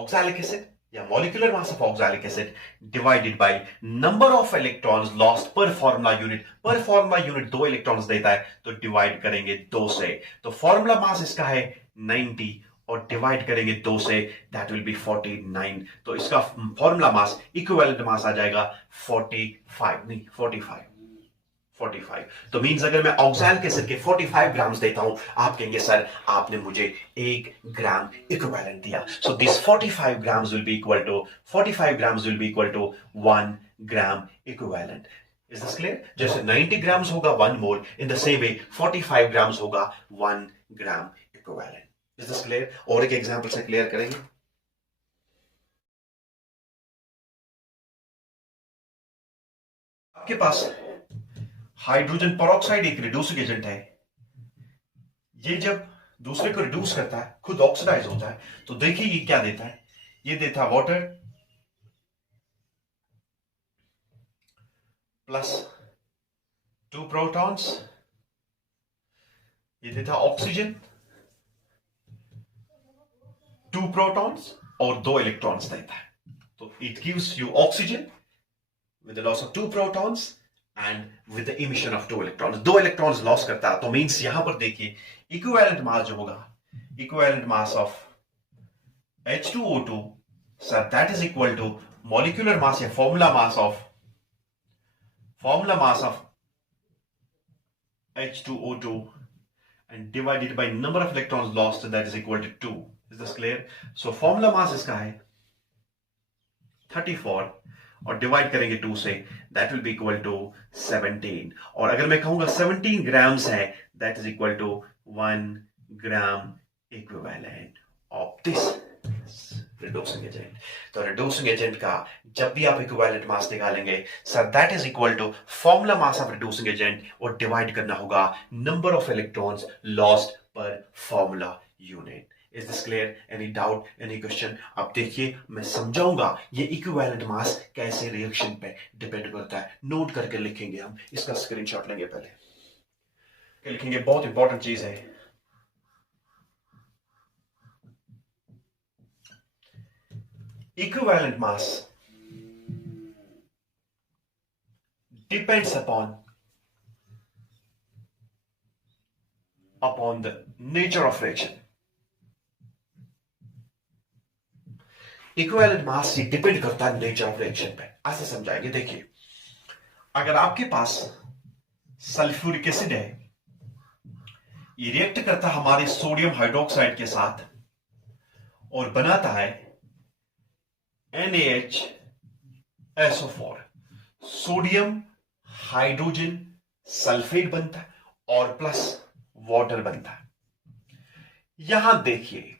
oxalic acid या molecular mass of oxalic acid divided by number of electrons lost per formula unit. per formula unit 2 electrons देता है तो divide करेंगे 2 से, तो formula mass इसका है 90 और डिवाइड करेंगे 2 से, दैट विल बी 49. तो इसका फॉर्मूला मास इक्विवेलेंट मास आ जाएगा 45, नहीं 45. तो मीन्स अगर मैं ऑक्सैलिक एसिड के 45 ग्राम्स देता हूं, आप कहेंगे सर आपने मुझे 1 ग्राम इक्विवेलेंट दिया. So this 45 grams will be equal to 1 gram equivalent. Is this clear? जैसे 90 ग्राम्स होगा 1 mole, in the same way 45 grams होगा 1 gram equivalent. Is this clear? और एक एग्जांपल से क्लियर करेंगे. आपके पास हाइड्रोजन पेरोक्साइड एक रिड्यूसिंग एजेंट है. ये जब दूसरे को रिड्यूस करता है, खुद ऑक्सीडाइज होता है, तो देखिए ये क्या देता है. ये देता है वाटर प्लस 2 प्रोटॉन्स. ये देता है ऑक्सीजन 2 प्रोटॉन्स और 2 इलेक्ट्रॉन्स देता है. तो it gives you oxygen with the loss of 2 protons and with the emission of 2 electrons. 2 electrons loss करता है, तो मीन्स यहां पर देखिए इक्विवेलेंट मास जो होगा, equivalent mass of H2O2 sir that is equal to molecular mass या formula mass of H2O2 and divided by number of electrons lost, that is equal to 2. Is this clear? So formula mass इसका है 34 और divide करेंगे 2 से, that will be equal to 17. और अगर मैं कहूंगा 17 ग्राम्स है, that is equal to 1 gram equivalent of this reducing agent. तो रिड्यूसिंग एजेंट का जब भी आप इक्विवेलेंट मास निकालेंगे sir, that is equal to formula mass of reducing agent और डिवाइड करना होगा नंबर ऑफ इलेक्ट्रॉन्स लॉस्ट पर formula unit. Is this clear? Any doubt? Any question? अब देखिए मैं समझाऊंगा ये इक्विवेलेंट मास कैसे रिएक्शन पे डिपेंड करता है. नोट करके लिखेंगे, हम इसका स्क्रीनशॉट लेंगे. पहले लिखेंगे, बहुत इंपॉर्टेंट चीज है. Equivalent mass depends upon the nature of reaction. Equivalent mass से डिपेंड करता है नेचर ऑफ रिएक्शन पे. ऐसे समझाएंगे. देखिए अगर आपके पास सल्फ्यूरिक एसिड है, ये रिएक्ट करता है हमारे सोडियम हाइड्रोक्साइड के साथ और बनाता है NaHSO4. सोडियम हाइड्रोजन सल्फेट बनता है और प्लस वाटर बनता है. यहां देखिए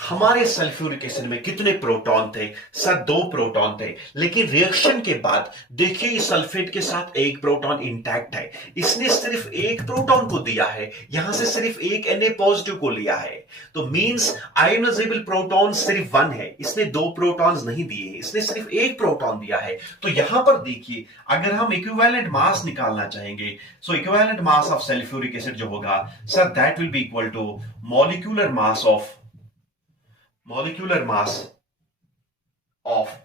हमारे सल्फ्यूरिक एसिड में कितने प्रोटॉन थे सर? 2 प्रोटॉन थे. लेकिन रिएक्शन के बाद देखिए सल्फेट के साथ 1 प्रोटॉन इंटैक्ट है. इसने सिर्फ 1 प्रोटॉन को दिया है, यहां से सिर्फ 1 Na पॉजिटिव को लिया है. तो मींस आयोनाइजेबल प्रोटॉन सिर्फ 1 है, इसने 2 प्रोटॉन्स नहीं दिए, इसने सिर्फ 1 प्रोटॉन दिया है. तो यहां पर देखिए अगर हम इक्विवेलेंट मास निकालना चाहेंगे, so equivalent mass of sulphuric acid जो होगा sir, that will be equal to molecular mass of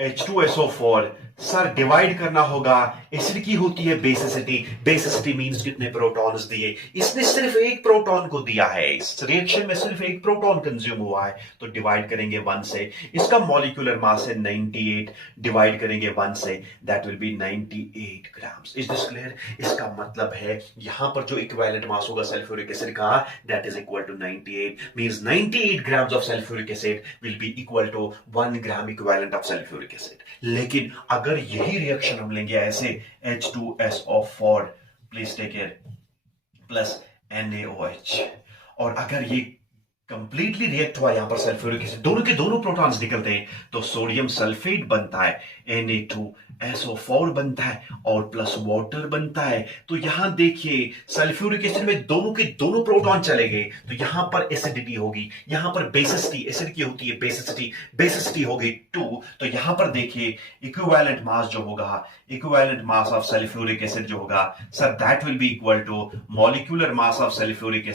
H2SO4 sir divide करना होगा. एसिड की होती है बेसिसिटी. बेसिसिटी मींस कितने प्रोटॉन्स दिए, इसने सिर्फ 1 प्रोटॉन को दिया है. इस रिएक्शन में सिर्फ 1 प्रोटॉन कंज्यूम हुआ है, तो डिवाइड करेंगे 1 से. इसका मॉलिक्यूलर मास है 98, डिवाइड करेंगे 1 से, that will be 98 grams. Is this clear? इसका मतलब है यहां पर जो इक्विवेलेंट मास होगा सल्फ्यूरिक एसिड का, that is equal to 98. Means 98 grams of sulphuric acid will be equal to 1 gram equivalent of sulphuric acid. लेकिन अगर यही रिएक्शन हम लेंगे ऐसे H2SO4 please take care plus NaOH, और अगर ये कंप्लीटली रिएक्ट हुआ यहां पर सल्फ्यूरिक एसिड, दोनों के दोनों प्रोटॉन्स निकलते हैं, तो सोडियम सल्फेट बनता है, Na2SO4 बनता है और प्लस वाटर बनता है. तो यहां देखिए सल्फ्यूरिक एसिड में दोनों के दोनों प्रोटॉन चले गए, तो यहां पर एसिडिटी होगी, यहां पर बेसिसिटी, एसिड की होती है बेसिसिटी होगी 2. तो यहां पर देखिए इक्विवेलेंट मास जो होगा, equivalent mass of sulphuric acid जो होगा sir, that will be equal to molecular mass of sulphuric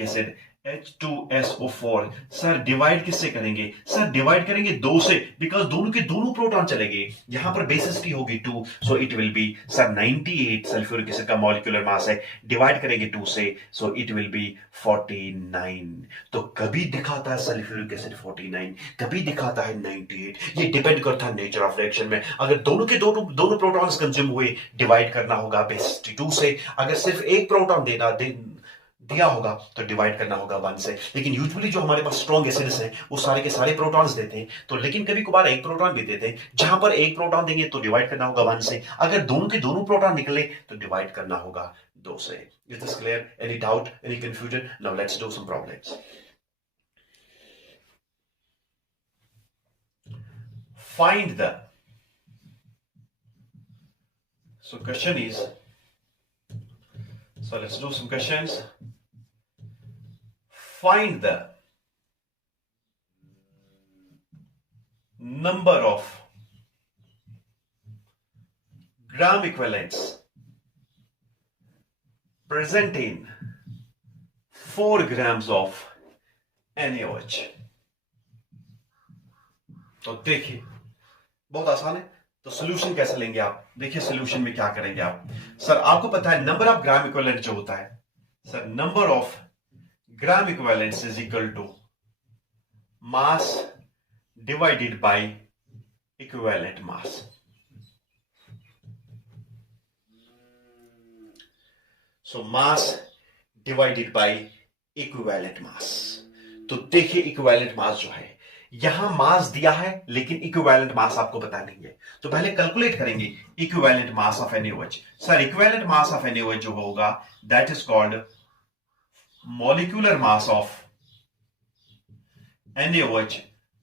acid H2SO4। Sir divide किससे करेंगे? सर डिवाइड करेंगे 2 से, बिकॉज दोनों के दोनों प्रोटॉन चलेंगे। यहां पर बेसिस टी होगी 2, so it will be sir 98 sulphuric acid का मॉलिक्यूलर मास है, डिवाइड करेंगे 2 से, सो इट विल बी 49। तो कभी दिखाता है सल्फ्यूरिक एसिड 49, कभी दिखाता है 98। ये डिपेंड करता है नेचर ऑफ रिएक्शन में। अगर दोनों के दोनों प्रोटॉन्स कंज्यूम हुए, डिवाइड करना होगा बेसिस टी 2 से। अगर सिर्फ एक प्रोटॉन दिया होगा तो डिवाइड करना होगा 1 से। लेकिन यूजुअली जो हमारे पास स्ट्रॉन्ग एसिड्स हैं वो सारे के सारे प्रोटॉन्स देते हैं, तो लेकिन कभी कभार एक प्रोटॉन भी देते हैं। जहां पर एक प्रोटॉन देंगे तो डिवाइड करना होगा 1 से, अगर दोनों के दोनों प्रोटॉन निकले तो डिवाइड करना होगा 2 से। Is this clear? Any doubt, any confusion? Now let's do some problems. Find the, so question is, so let's do some questions. Find the number of gram equivalents present in 4 grams of NaOH. तो देखिए बहुत आसान है। तो solution कैसे लेंगे आप? देखिए सोल्यूशन में क्या करेंगे आप। सर आपको पता है नंबर ऑफ ग्राम इक्विवेलेंट जो होता है, sir number of gram equivalents is equal to mass divided by equivalent mass. So mass divided by equivalent mass. तो देखिए इक्विवेलेंट मास जो है, यहां मास दिया है लेकिन इक्विवेलेंट मास आपको पता नहीं है, तो पहले कैलकुलेट करेंगे equivalent mass of NaOH। Sir equivalent mass of NaOH जो होगा that is called molecular mass of NaOH।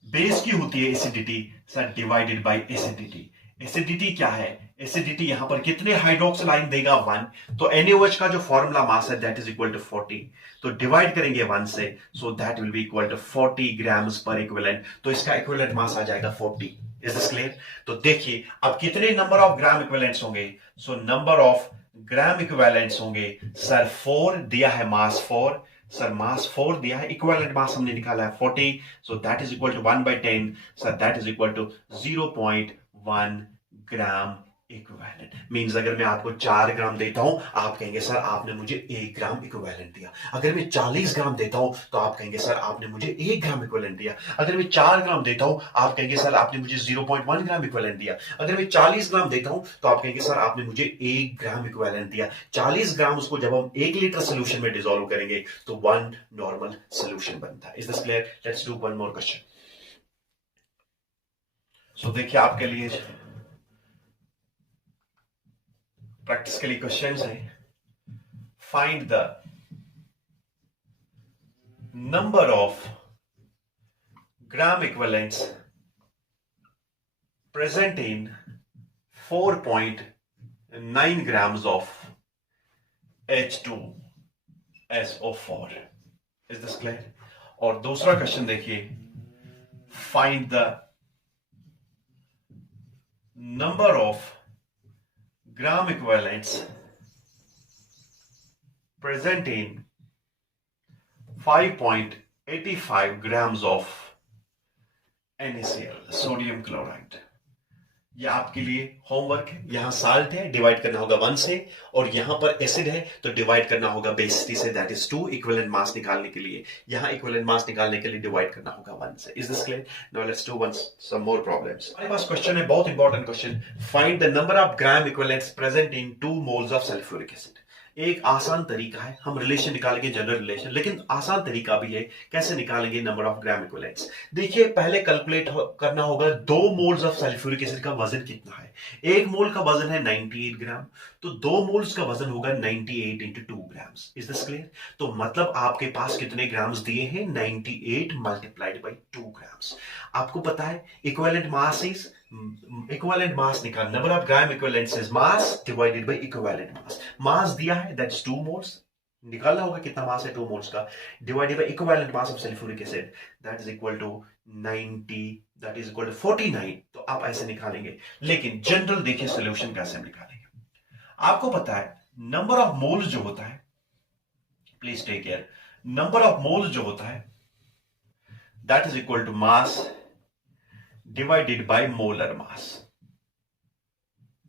Base की होती है acidity sir divided by acidity. Acidity क्या है? एसिडिटी यहां पर कितने हाइड्रोक्सिल आयन देगा? 1। तो NaOH का जो फॉर्मूला मास है दैट इज इक्वल टू 40, तो डिवाइड करेंगे 1 से, so that will be equal to 40 grams पर इक्विवेलेंट। तो इसका इक्विवेलेंट मास आ जाएगा 40। Is this clear? तो देखिए अब कितने नंबर ऑफ ग्राम इक्विवेलेंट्स होंगे? So number of gram equivalents होंगे सर 4 दिया है, मास 4, सर मास 4 दिया है, इक्विवेलेंट मास हमने निकाला है 40, so that is equal to 1/10, sir that is equal to 0.1 gram equivalent. Means अगर मैं आपको 4 ग्राम देता हूं आप कहेंगे सर आपने मुझे 1 ग्राम इक्विवेलेंट दिया। अगर मैं 40 ग्राम देता हूं तो आप कहेंगे सर आपने मुझे 1 ग्राम इक्विवेलेंट दिया। अगर मैं 4 ग्राम देता हूं आप कहेंगे सर आपने मुझे 0.1 ग्राम इक्विवेलेंट दिया। अगर मैं 40 ग्राम देता हूं तो आप कहेंगे सर आपने मुझे 1 ग्राम इक्विवेलेंट दिया। 40 ग्राम उसको जब हम 1 लीटर सोल्यूशन में डिसॉल्व करेंगे तो 1 नॉर्मल सोल्यूशन बनता है। Is this clear? Let's do one more question. So देखिए आपके लिए प्रैक्टिस के लिए क्वेश्चंस हैं। Find the number of gram equivalents present in 4.9 grams of H2SO4। Is this clear? और दूसरा क्वेश्चन देखिए, find the number of gram equivalents present in 5.85 grams of NaCl, sodium chloride. ये आपके लिए होमवर्क है। यहां साल्ट है, डिवाइड करना होगा 1 से, और यहां पर एसिड है तो डिवाइड करना होगा बेस टी से, दैट इज 2। इक्विवेलेंट मास निकालने के लिए, यहां इक्विवेलेंट मास निकालने के लिए डिवाइड करना होगा 1 से। Is this clear? Now let's do some more problems. हमारे पास क्वेश्चन है, बहुत important question. Find the number of gram equivalents present in 2 moles of sulphuric acid. एक आसान तरीका है, हम रिलेशन निकालेंगे, जनरल रिलेशन, लेकिन आसान तरीका भी है कैसे निकालेंगे नंबर ऑफ ग्राम इक्विवेलेंट्स। देखिए पहले कैलकुलेट करना होगा 2 मोल्स ऑफ सल्फ्यूरिक एसिड का वजन कितना है। 1 मोल का वजन है 98 ग्राम, तो 2 मोल्स का वजन होगा 98 into 2 grams. Is this clear? तो मतलब आपके पास कितने ग्राम्स दिए हैं? 98 मल्टीप्लाइड बाई 2 ग्राम्स। आपको पता है equivalent mass is, equivalent mass निकाल, number of gram equivalents is mass divided by equivalent mass. Mass दिया है दैट इज 2 मोल्स, निकालना होगा कितना मास है 2 मोल्स का, divided by equivalent mass of sulphuric acid that is equal to 90, that is equal to 49। तो आप ऐसे निकालेंगे, लेकिन जनरल देखिए सॉल्यूशन कैसे हम निकालेंगे। आपको पता है नंबर ऑफ मोल्स जो होता है, please take care, number of moles जो होता है that is equal to mass divided by molar mass.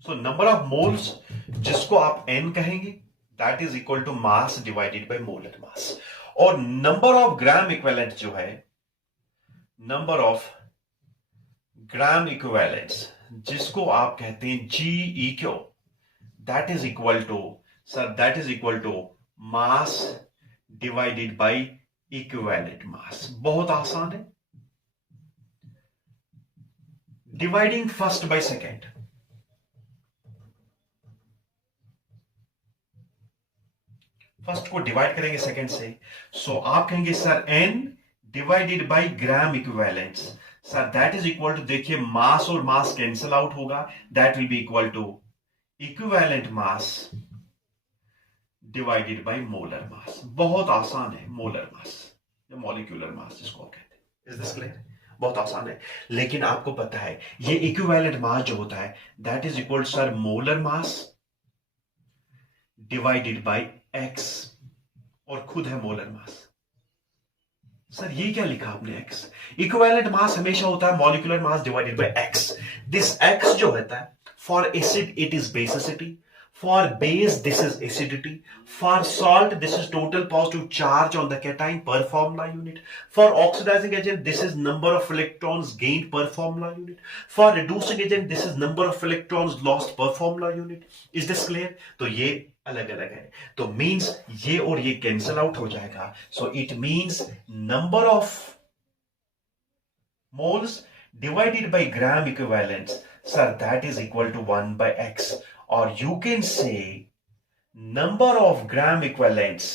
So number of moles जिसको आप n कहेंगे that is equal to mass divided by molar mass. और नंबर ऑफ ग्राम इक्विवेलेंट जो है, number of gram equivalents जिसको आप कहते हैं GeQ, that is equal to sir that is equal to mass divided by equivalent mass. बहुत आसान है, dividing first by second. First को डिवाइड करेंगे सेकेंड से, सो आप कहेंगे sir n divided by gram equivalents. Sir that is equal to, देखिए mass और मास कैंसिल आउट होगा, that will be equal to equivalent mass divided by molar mass. बहुत आसान है, मोलर मास या मॉलिक्यूलर मास जिसको आप कहते हैं। Is this clear? बहुत आसान है। लेकिन आपको पता है ये इक्विवेलेंट मास जो होता है that is equal sir molar mass divided bye x, और खुद है मोलर मास। सर ये क्या लिखा आपने x? इक्विवेलेंट मास हमेशा होता है molecular mass divided bye x। This x जो होता है, for acid it is basicity, for base this is acidity, for salt this is total positive charge on the cation per formula unit, for oxidizing agent this is number of electrons gained per formula unit, for reducing agent this is number of electrons lost per formula unit. Is this clear? तो ये अलग अलग है, तो means ये और ये cancel out हो जाएगा, so it means number of moles divided by gram equivalents, sir that is equal to 1 by x, or you can say number of gram equivalents,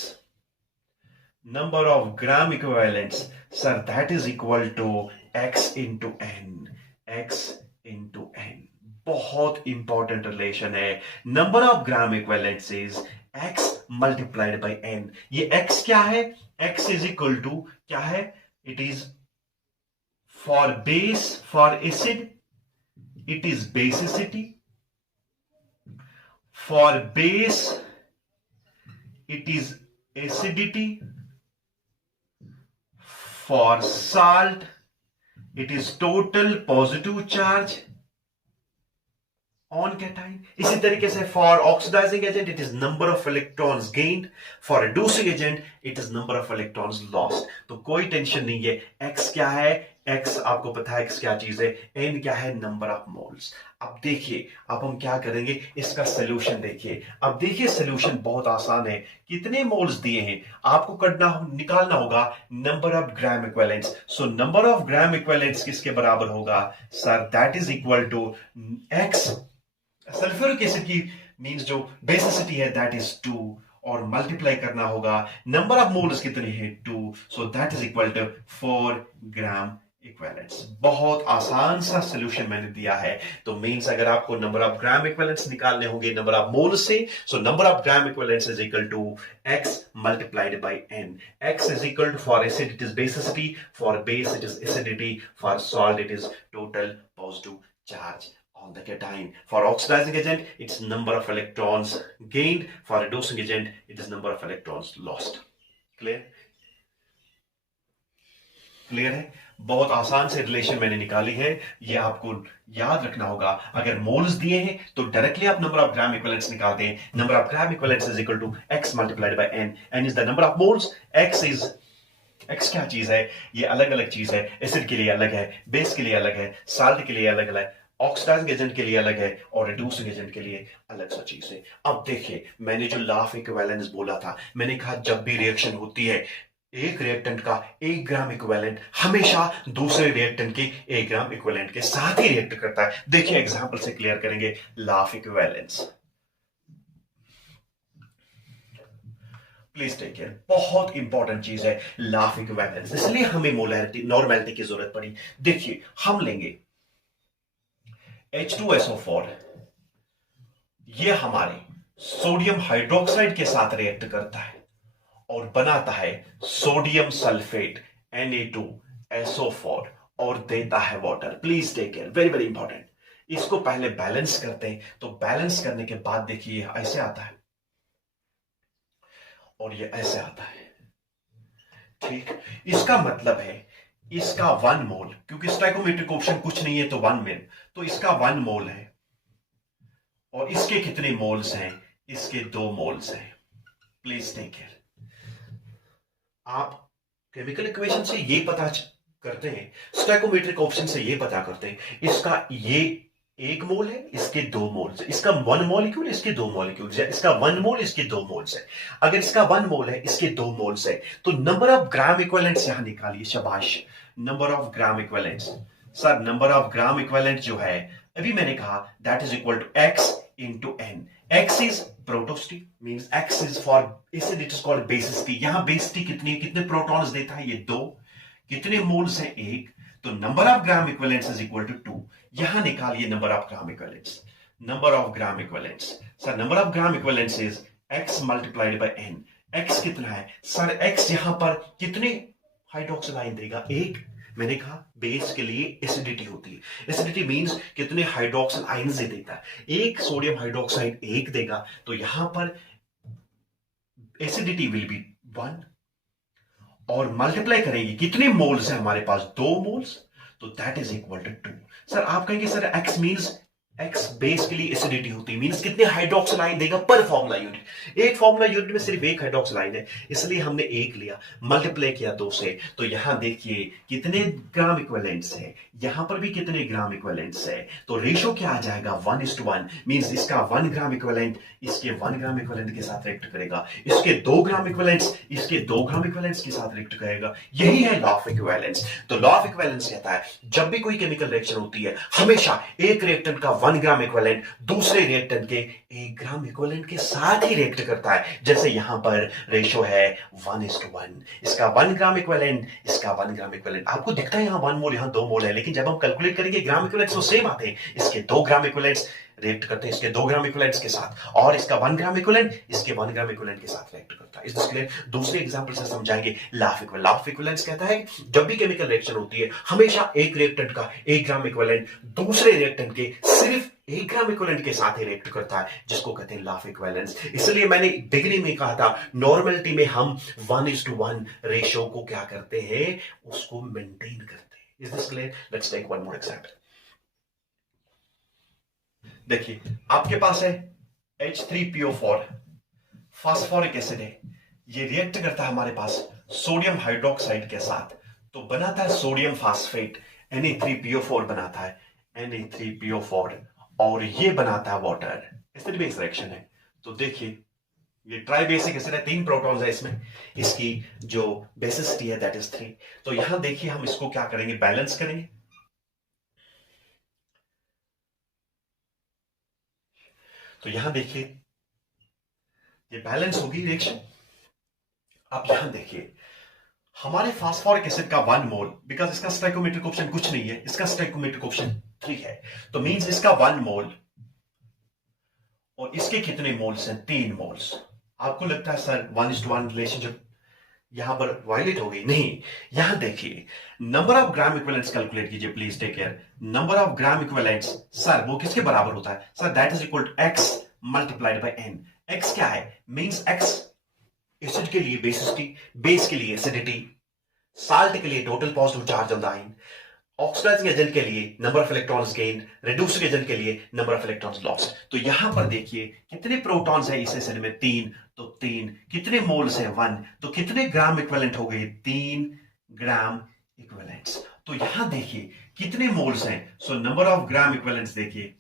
sir that is equal to x into n, x into n। बहुत important relation है। Number of gram equivalents is x multiplied by n। ये x क्या है? x is equal to क्या है? It is for base, for acid it is basicity, for base it is acidity, for salt it is total positive charge on cation। इसी तरीके से for oxidizing agent it is number of electrons gained, for reducing agent it is number of electrons lost। तो कोई tension नहीं है। x क्या है? x आपको पता है x क्या चीज है, n क्या है? Number of moles. अब देखिए, अब हम क्या करेंगे, इसका सोल्यूशन देखिए। अब देखिए सोल्यूशन बहुत आसान है। कितने मोल्स दिए हैं आपको निकालना होगा number of gram equivalents. So number of gram equivalents किसके बराबर होगा? Sir that is equal to x, sulphuric acid की मींस जो बेसिसिटी है दैट इज 2, और मल्टीप्लाई करना होगा नंबर ऑफ मोल्स कितने हैं 2, so that is equal to 4 gram equivalents. बहुत आसान सा सॉल्यूशन मैंने दिया है। तो मींस अगर आपको नंबर ऑफ ग्राम इक्विवेलेंट्स निकालने होंगे नंबर ऑफ मोल्स से, so number of gram equivalents is equal to x multiplied by n। x is equal to, for acid it is basicity, for base it is acidity, for salt it is total positive charge on the cation। For oxidizing agent it's number of electrons gained, for reducing agent it is number of electrons lost। clear है? बहुत आसान से relation मैंने निकाली है, ये आपको याद रखना होगा। अगर मोल्स दिए हैं तो डायरेक्टली आप नंबर ऑफ ग्राम इक्विवेलेंट्स निकाल दें। Number of gram equivalents is equal to x multiplied by n। n is the number of moles, x क्या चीज है? ये अलग अलग चीज है। एसिड के लिए अलग है, बेस के लिए अलग है, साल्ट के लिए अलग अलग है, ऑक्सीडाइजिंग एजेंट के लिए अलग है, और रिड्यूसिंग एजेंट के लिए अलग सा चीज है। अब देखिए, मैंने जो लॉ ऑफ इक्विवेलेंस बोला था, मैंने कहा जब भी रिएक्शन होती है एक रिएक्टेंट का 1 ग्राम इक्विवेलेंट हमेशा दूसरे रिएक्टेंट के 1 ग्राम इक्विवेलेंट के साथ ही रिएक्ट करता है। देखिए एग्जांपल से क्लियर करेंगे law of equivalence. Please take care, बहुत इंपॉर्टेंट चीज है लॉ ऑफ इक्विवेलेंस, इसलिए हमें मोलैरिटी नॉर्मेलिटी की जरूरत पड़ी। देखिए हम लेंगे H2SO4, ये हमारे सोडियम हाइड्रोक्साइड के साथ रिएक्ट करता है और बनाता है सोडियम सल्फेट Na2SO4 और देता है water. Please take care, very very important. इसको पहले बैलेंस करते हैं, तो बैलेंस करने के बाद देखिए ऐसे आता है और ये ऐसे आता है। ठीक, इसका मतलब है इसका 1 मोल, क्योंकि स्टोइकोमेट्रिक ऑप्शन कुछ नहीं है तो 1 मोल, तो इसका 1 मोल है और इसके कितने मोल्स हैं, इसके 2 मोल्स हैं। Please take care. आप केमिकल इक्वेशन से ये पता करते हैं, स्टोइकोमेट्रिक ऑप्शन से ये पता करते हैं इसका ये 1 मोल है, इसके 2 मोल्स है, इसका 1 मॉलिक्यूल, इसके 2 मॉलिक्यूल, इसका 1 मोल, इसके 2 मोल्स है। अगर इसका 1 मोल है, इसके 2 मोल्स है, तो नंबर ऑफ ग्राम इक्विवेलेंट्स यहां निकालिए। शाबाश, number of gram equivalents. Sir number of gram equivalent जो है अभी मैंने कहा that is equal to x into n. x is proticity, means x is for it is called basicity. यहां basicity कितने प्रोटॉन्स देता है, ये 2। कितने मोल्स है, 1। तो number of gram equivalents is equal to 2। यहां निकालिए number of gram equivalents. Number of gram equivalents, sir number of gram equivalents is x multiplied by n। x कितना है सर, x यहां पर कितने हाइड्रोक्सिल आयन देगा, 1। मैंने कहा बेस के लिए एसिडिटी होती है, एसिडिटी मींस कितने हाइड्रोक्सिल आयन से देता है, 1 सोडियम हाइड्रोक्साइड 1 देगा, तो यहां पर एसिडिटी विल बी 1 और मल्टीप्लाई करेंगे कितने मोल्स है हमारे पास, 2 मोल्स, तो that is equal to 2। Sir आप कहेंगे sir x means x base के लिए एसिडिटी होती है, मींस कितने हाइड्रोक्सिल आयन देगा पर फार्मूला यूनिट। एक फार्मूला यूनिट में सिर्फ 1 हाइड्रोक्सिल आयन है, इसलिए हमने 1 लिया, मल्टीप्लाई किया 2 से, तो यहां देखिए कितने ग्राम इक्विवेलेंट्स है, यहां पर भी कितने ग्राम इक्विवेलेंट्स है, तो रेशो क्या आ जाएगा 1:1, मींस इसका 1 ग्राम इक्विवेलेंट इसके 1 ग्राम इक्विवेलेंट के साथ रिएक्ट करेगा, इसके 2 ग्राम इक्विवेलेंट्स इसके 2 ग्राम इक्विवेलेंट्स के साथ रिएक्ट करेगा। यही है लॉ ऑफ इक्विवेलेंस। तो लॉ ऑफ इक्विवेलेंस कहता है जब भी कोई केमिकल रिएक्शन होती है, हमेशा एक रिएक्टेंट का 1 ग्राम इक्विवेलेंट दूसरे रिएक्टेंट के 1 ग्राम इक्विवेलेंट के साथ ही रिएक्ट करता है। जैसे यहां पर रेशो है 1:1, इसका 1 ग्राम इक्विवेलेंट इसका 1 ग्राम इक्विवेलेंट। आपको दिखता है यहां 1 मोल यहां 2 मोल है, लेकिन जब हम कैलकुलेट करेंगे ग्राम इक्विवेलेंट्स वो सेम आते हैं, इसके 2 ग्राम इक्विवेलेंट्स रिएक्ट करते हैं इसके 2 ग्राम इक्विवेलेंट्स के साथ, और इसका 1 ग्राम इक्विवेलेंट इसके 1 ग्राम इक्विवेलेंट के साथ रिएक्ट करता है। इसलिए दूसरे एग्जांपल से समझाएंगे लॉ ऑफ इक्विवेलेंस कहता है जब भी केमिकल रिएक्शन होती है, हमेशा एक रिएक्टेंट का 1 ग्राम इक्विवेलेंट दूसरे रिएक्टेंट के सिर्फ 1 ग्राम इक्विवेलेंट के साथ ही रिएक्ट करता है, जिसको कहते हैं लॉ ऑफ इक्विवेलेंस। इसलिए मैंने बिगिनिंग में कहा था नॉर्मलिटी में हम 1:1 रेशियो को क्या करते हैं, उसको मेंटेन करते हैं। Is this clear? Let's take one more example. देखिए आपके पास है H3PO4 फास्फोरिक एसिड है, ये रिएक्ट करता है हमारे पास सोडियम हाइड्रोक्साइड के साथ, तो बनाता है सोडियम फास्फेट, Na3PO4 बनाता है Na3PO4, और ये बनाता है वाटर। एसिड बेस रिएक्शन है, तो देखिए ये ट्राई बेसिक एसिड है, 3 प्रोटॉन्स है इसमें, इसकी जो बेसिसिटी है दैट इज 3। तो यहां देखिए हम इसको क्या करेंगे, बैलेंस करेंगे। तो यहां देखिए ये बैलेंस होगी रिएक्शन। अब यहां देखिए हमारे फास्फोरिक एसिड का 1 मोल, बिकॉज इसका स्टोइकोमेट्रिक ऑप्शन कुछ नहीं है, इसका स्टोइकोमेट्रिक ऑप्शन 3 है, तो मींस इसका 1 मोल और इसके कितने मोल्स हैं, 3 मोल्स। आपको लगता है सर 1:1 रिलेशनशिप यहां पर वायलेट हो गई, नहीं। यहां देखिए number of gram equivalents calculate कीजिए, please take care. Number of gram equivalents sir वो किसके बराबर होता है, sir that is equal to x multiplied by n। x क्या है, मींस x एसिड के लिए बेसिसिटी, बेस के लिए एसिडिटी, साल्ट के लिए total positive charge on the ion, oxidising agent के लिए number of electrons gained, reducing agent के लिए नंबर ऑफ इलेक्ट्रॉन्स लॉस्ट। तो यहां पर देखिए कितने प्रोटॉन्स है इस एसिड में, 3, तो 3। कितने मोल्स है, 1, तो कितने ग्राम इक्विवेलेंट हो गए, 3 ग्राम इक्विवेलेंट्स। तो यहां देखिए कितने मोल्स हैं, so number of gram equivalents देखिए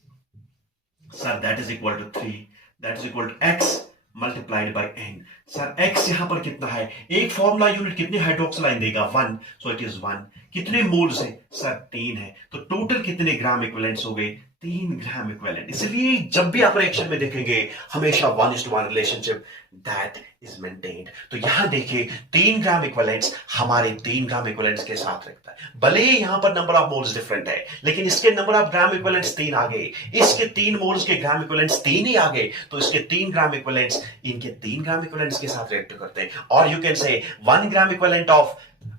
sir that is equal to 3, that is equal to x multiplied by n। Sir x यहां पर कितना है, एक फॉर्मूला यूनिट कितने हाइड्रोक्सिल आयन देगा, 1, सो इट इज 1। कितने मोल्स है, सर 3 है, तो टोटल कितने ग्राम इक्विवेलेंट्स हो गए, 3 ग्राम इक्विवेलेंट। इसलिए जब भी आप रिएक्शन में देखेंगे हमेशा 1:1 रिलेशनशिप दैट इज मेंटेन्ड। तो यहां देखिए 3 ग्राम इक्विवेलेंट्स हमारे 3 ग्राम इक्विवेलेंट्स के साथ रखता है, भले ही यहां पर नंबर ऑफ मोल्स डिफरेंट है, लेकिन इसके नंबर ऑफ ग्राम इक्विवेलेंट्स 3 आ गए, इसके 3 मोल्स के ग्राम इक्विवेलेंट्स 3 ही आ गए, तो इसके 3 ग्राम इक्विवेलेंट्स इनके 3 ग्राम इक्विवेलेंट्स इक्विवेलेंस के साथ रिएक्ट करते हैं. और you can say 1 gram equivalent of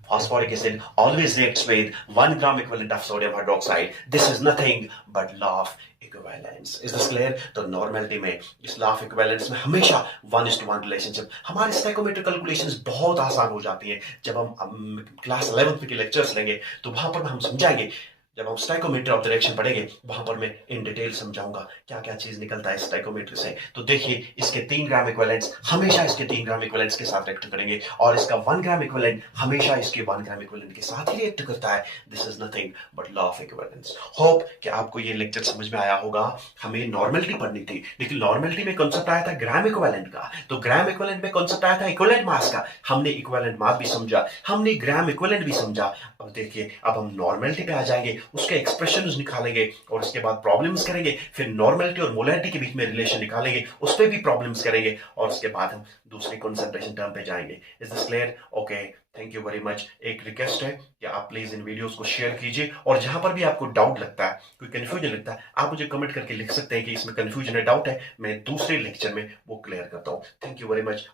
phosphoric acid always reacts with 1 gram equivalent of sodium hydroxide. This is nothing but law of equivalence. Is this clear? तो नॉर्मेलिटी में इस law of equivalence में हमेशा 1:1 relationship. हमारे स्टैकोमेट्रिक calculations बहुत आसान हो जाती हैं. जब हम क्लास 11th के लेक्चर्स लेंगे तो वहां पर हम समझाएंगे. जब हम स्टैकोमेट्री ऑफ द रिएक्शन पढ़ेंगे वहां पर मैं इन डिटेल समझाऊंगा क्या क्या चीज निकलता है स्टैकोमेट्री से. तो देखिए इसके 3 ग्राम इक्विवेलेंट्स हमेशा इसके 3 ग्राम इक्विवेलेंट्स के साथ रिएक्ट करेंगे और इसका 1 ग्राम इक्विवेलेंट हमेशा इसके 1 ग्राम इक्विवेलेंट के साथ ही रिएक्ट करता है. This is nothing but law of equivalence. Hope कि आपको ये लेक्चर समझ में आया होगा. हमें नॉर्मेलिटी पढ़नी थी लेकिन नॉर्मेलिटी में कॉन्सेप्ट आया था ग्राम इक्विवेलेंट का. तो ग्राम इक्विवेलेंट में कॉन्सेप्ट आया था इक्विवेलेंट मास का. हमने इक्विवेलेंट मास भी समझा, हमने ग्राम इक्विवेलेंट भी समझा. अब देखिए अब हम नॉर्मेलिटी पे आ जाएंगे, उसके एक्सप्रेशन निकालेंगे और उसके बाद प्रॉब्लम्स करेंगे. फिर नॉर्मेलिटी और मोलैरिटी के बीच में रिलेशन निकालेंगे, उस पर भी प्रॉब्लम्स करेंगे और उसके बाद हम दूसरी कंसंट्रेशन टर्म पे जाएंगे. Is this clear? Okay, thank you very much. एक रिक्वेस्ट है कि आप प्लीज इन वीडियोस को शेयर कीजिए और जहां पर भी आपको डाउट लगता है, कोई कंफ्यूजन लगता है, आप मुझे कमेंट करके लिख सकते हैं कि इसमें कंफ्यूजन है, डाउट है. मैं दूसरे लेक्चर में वो क्लियर करता हूं. Thank you very much.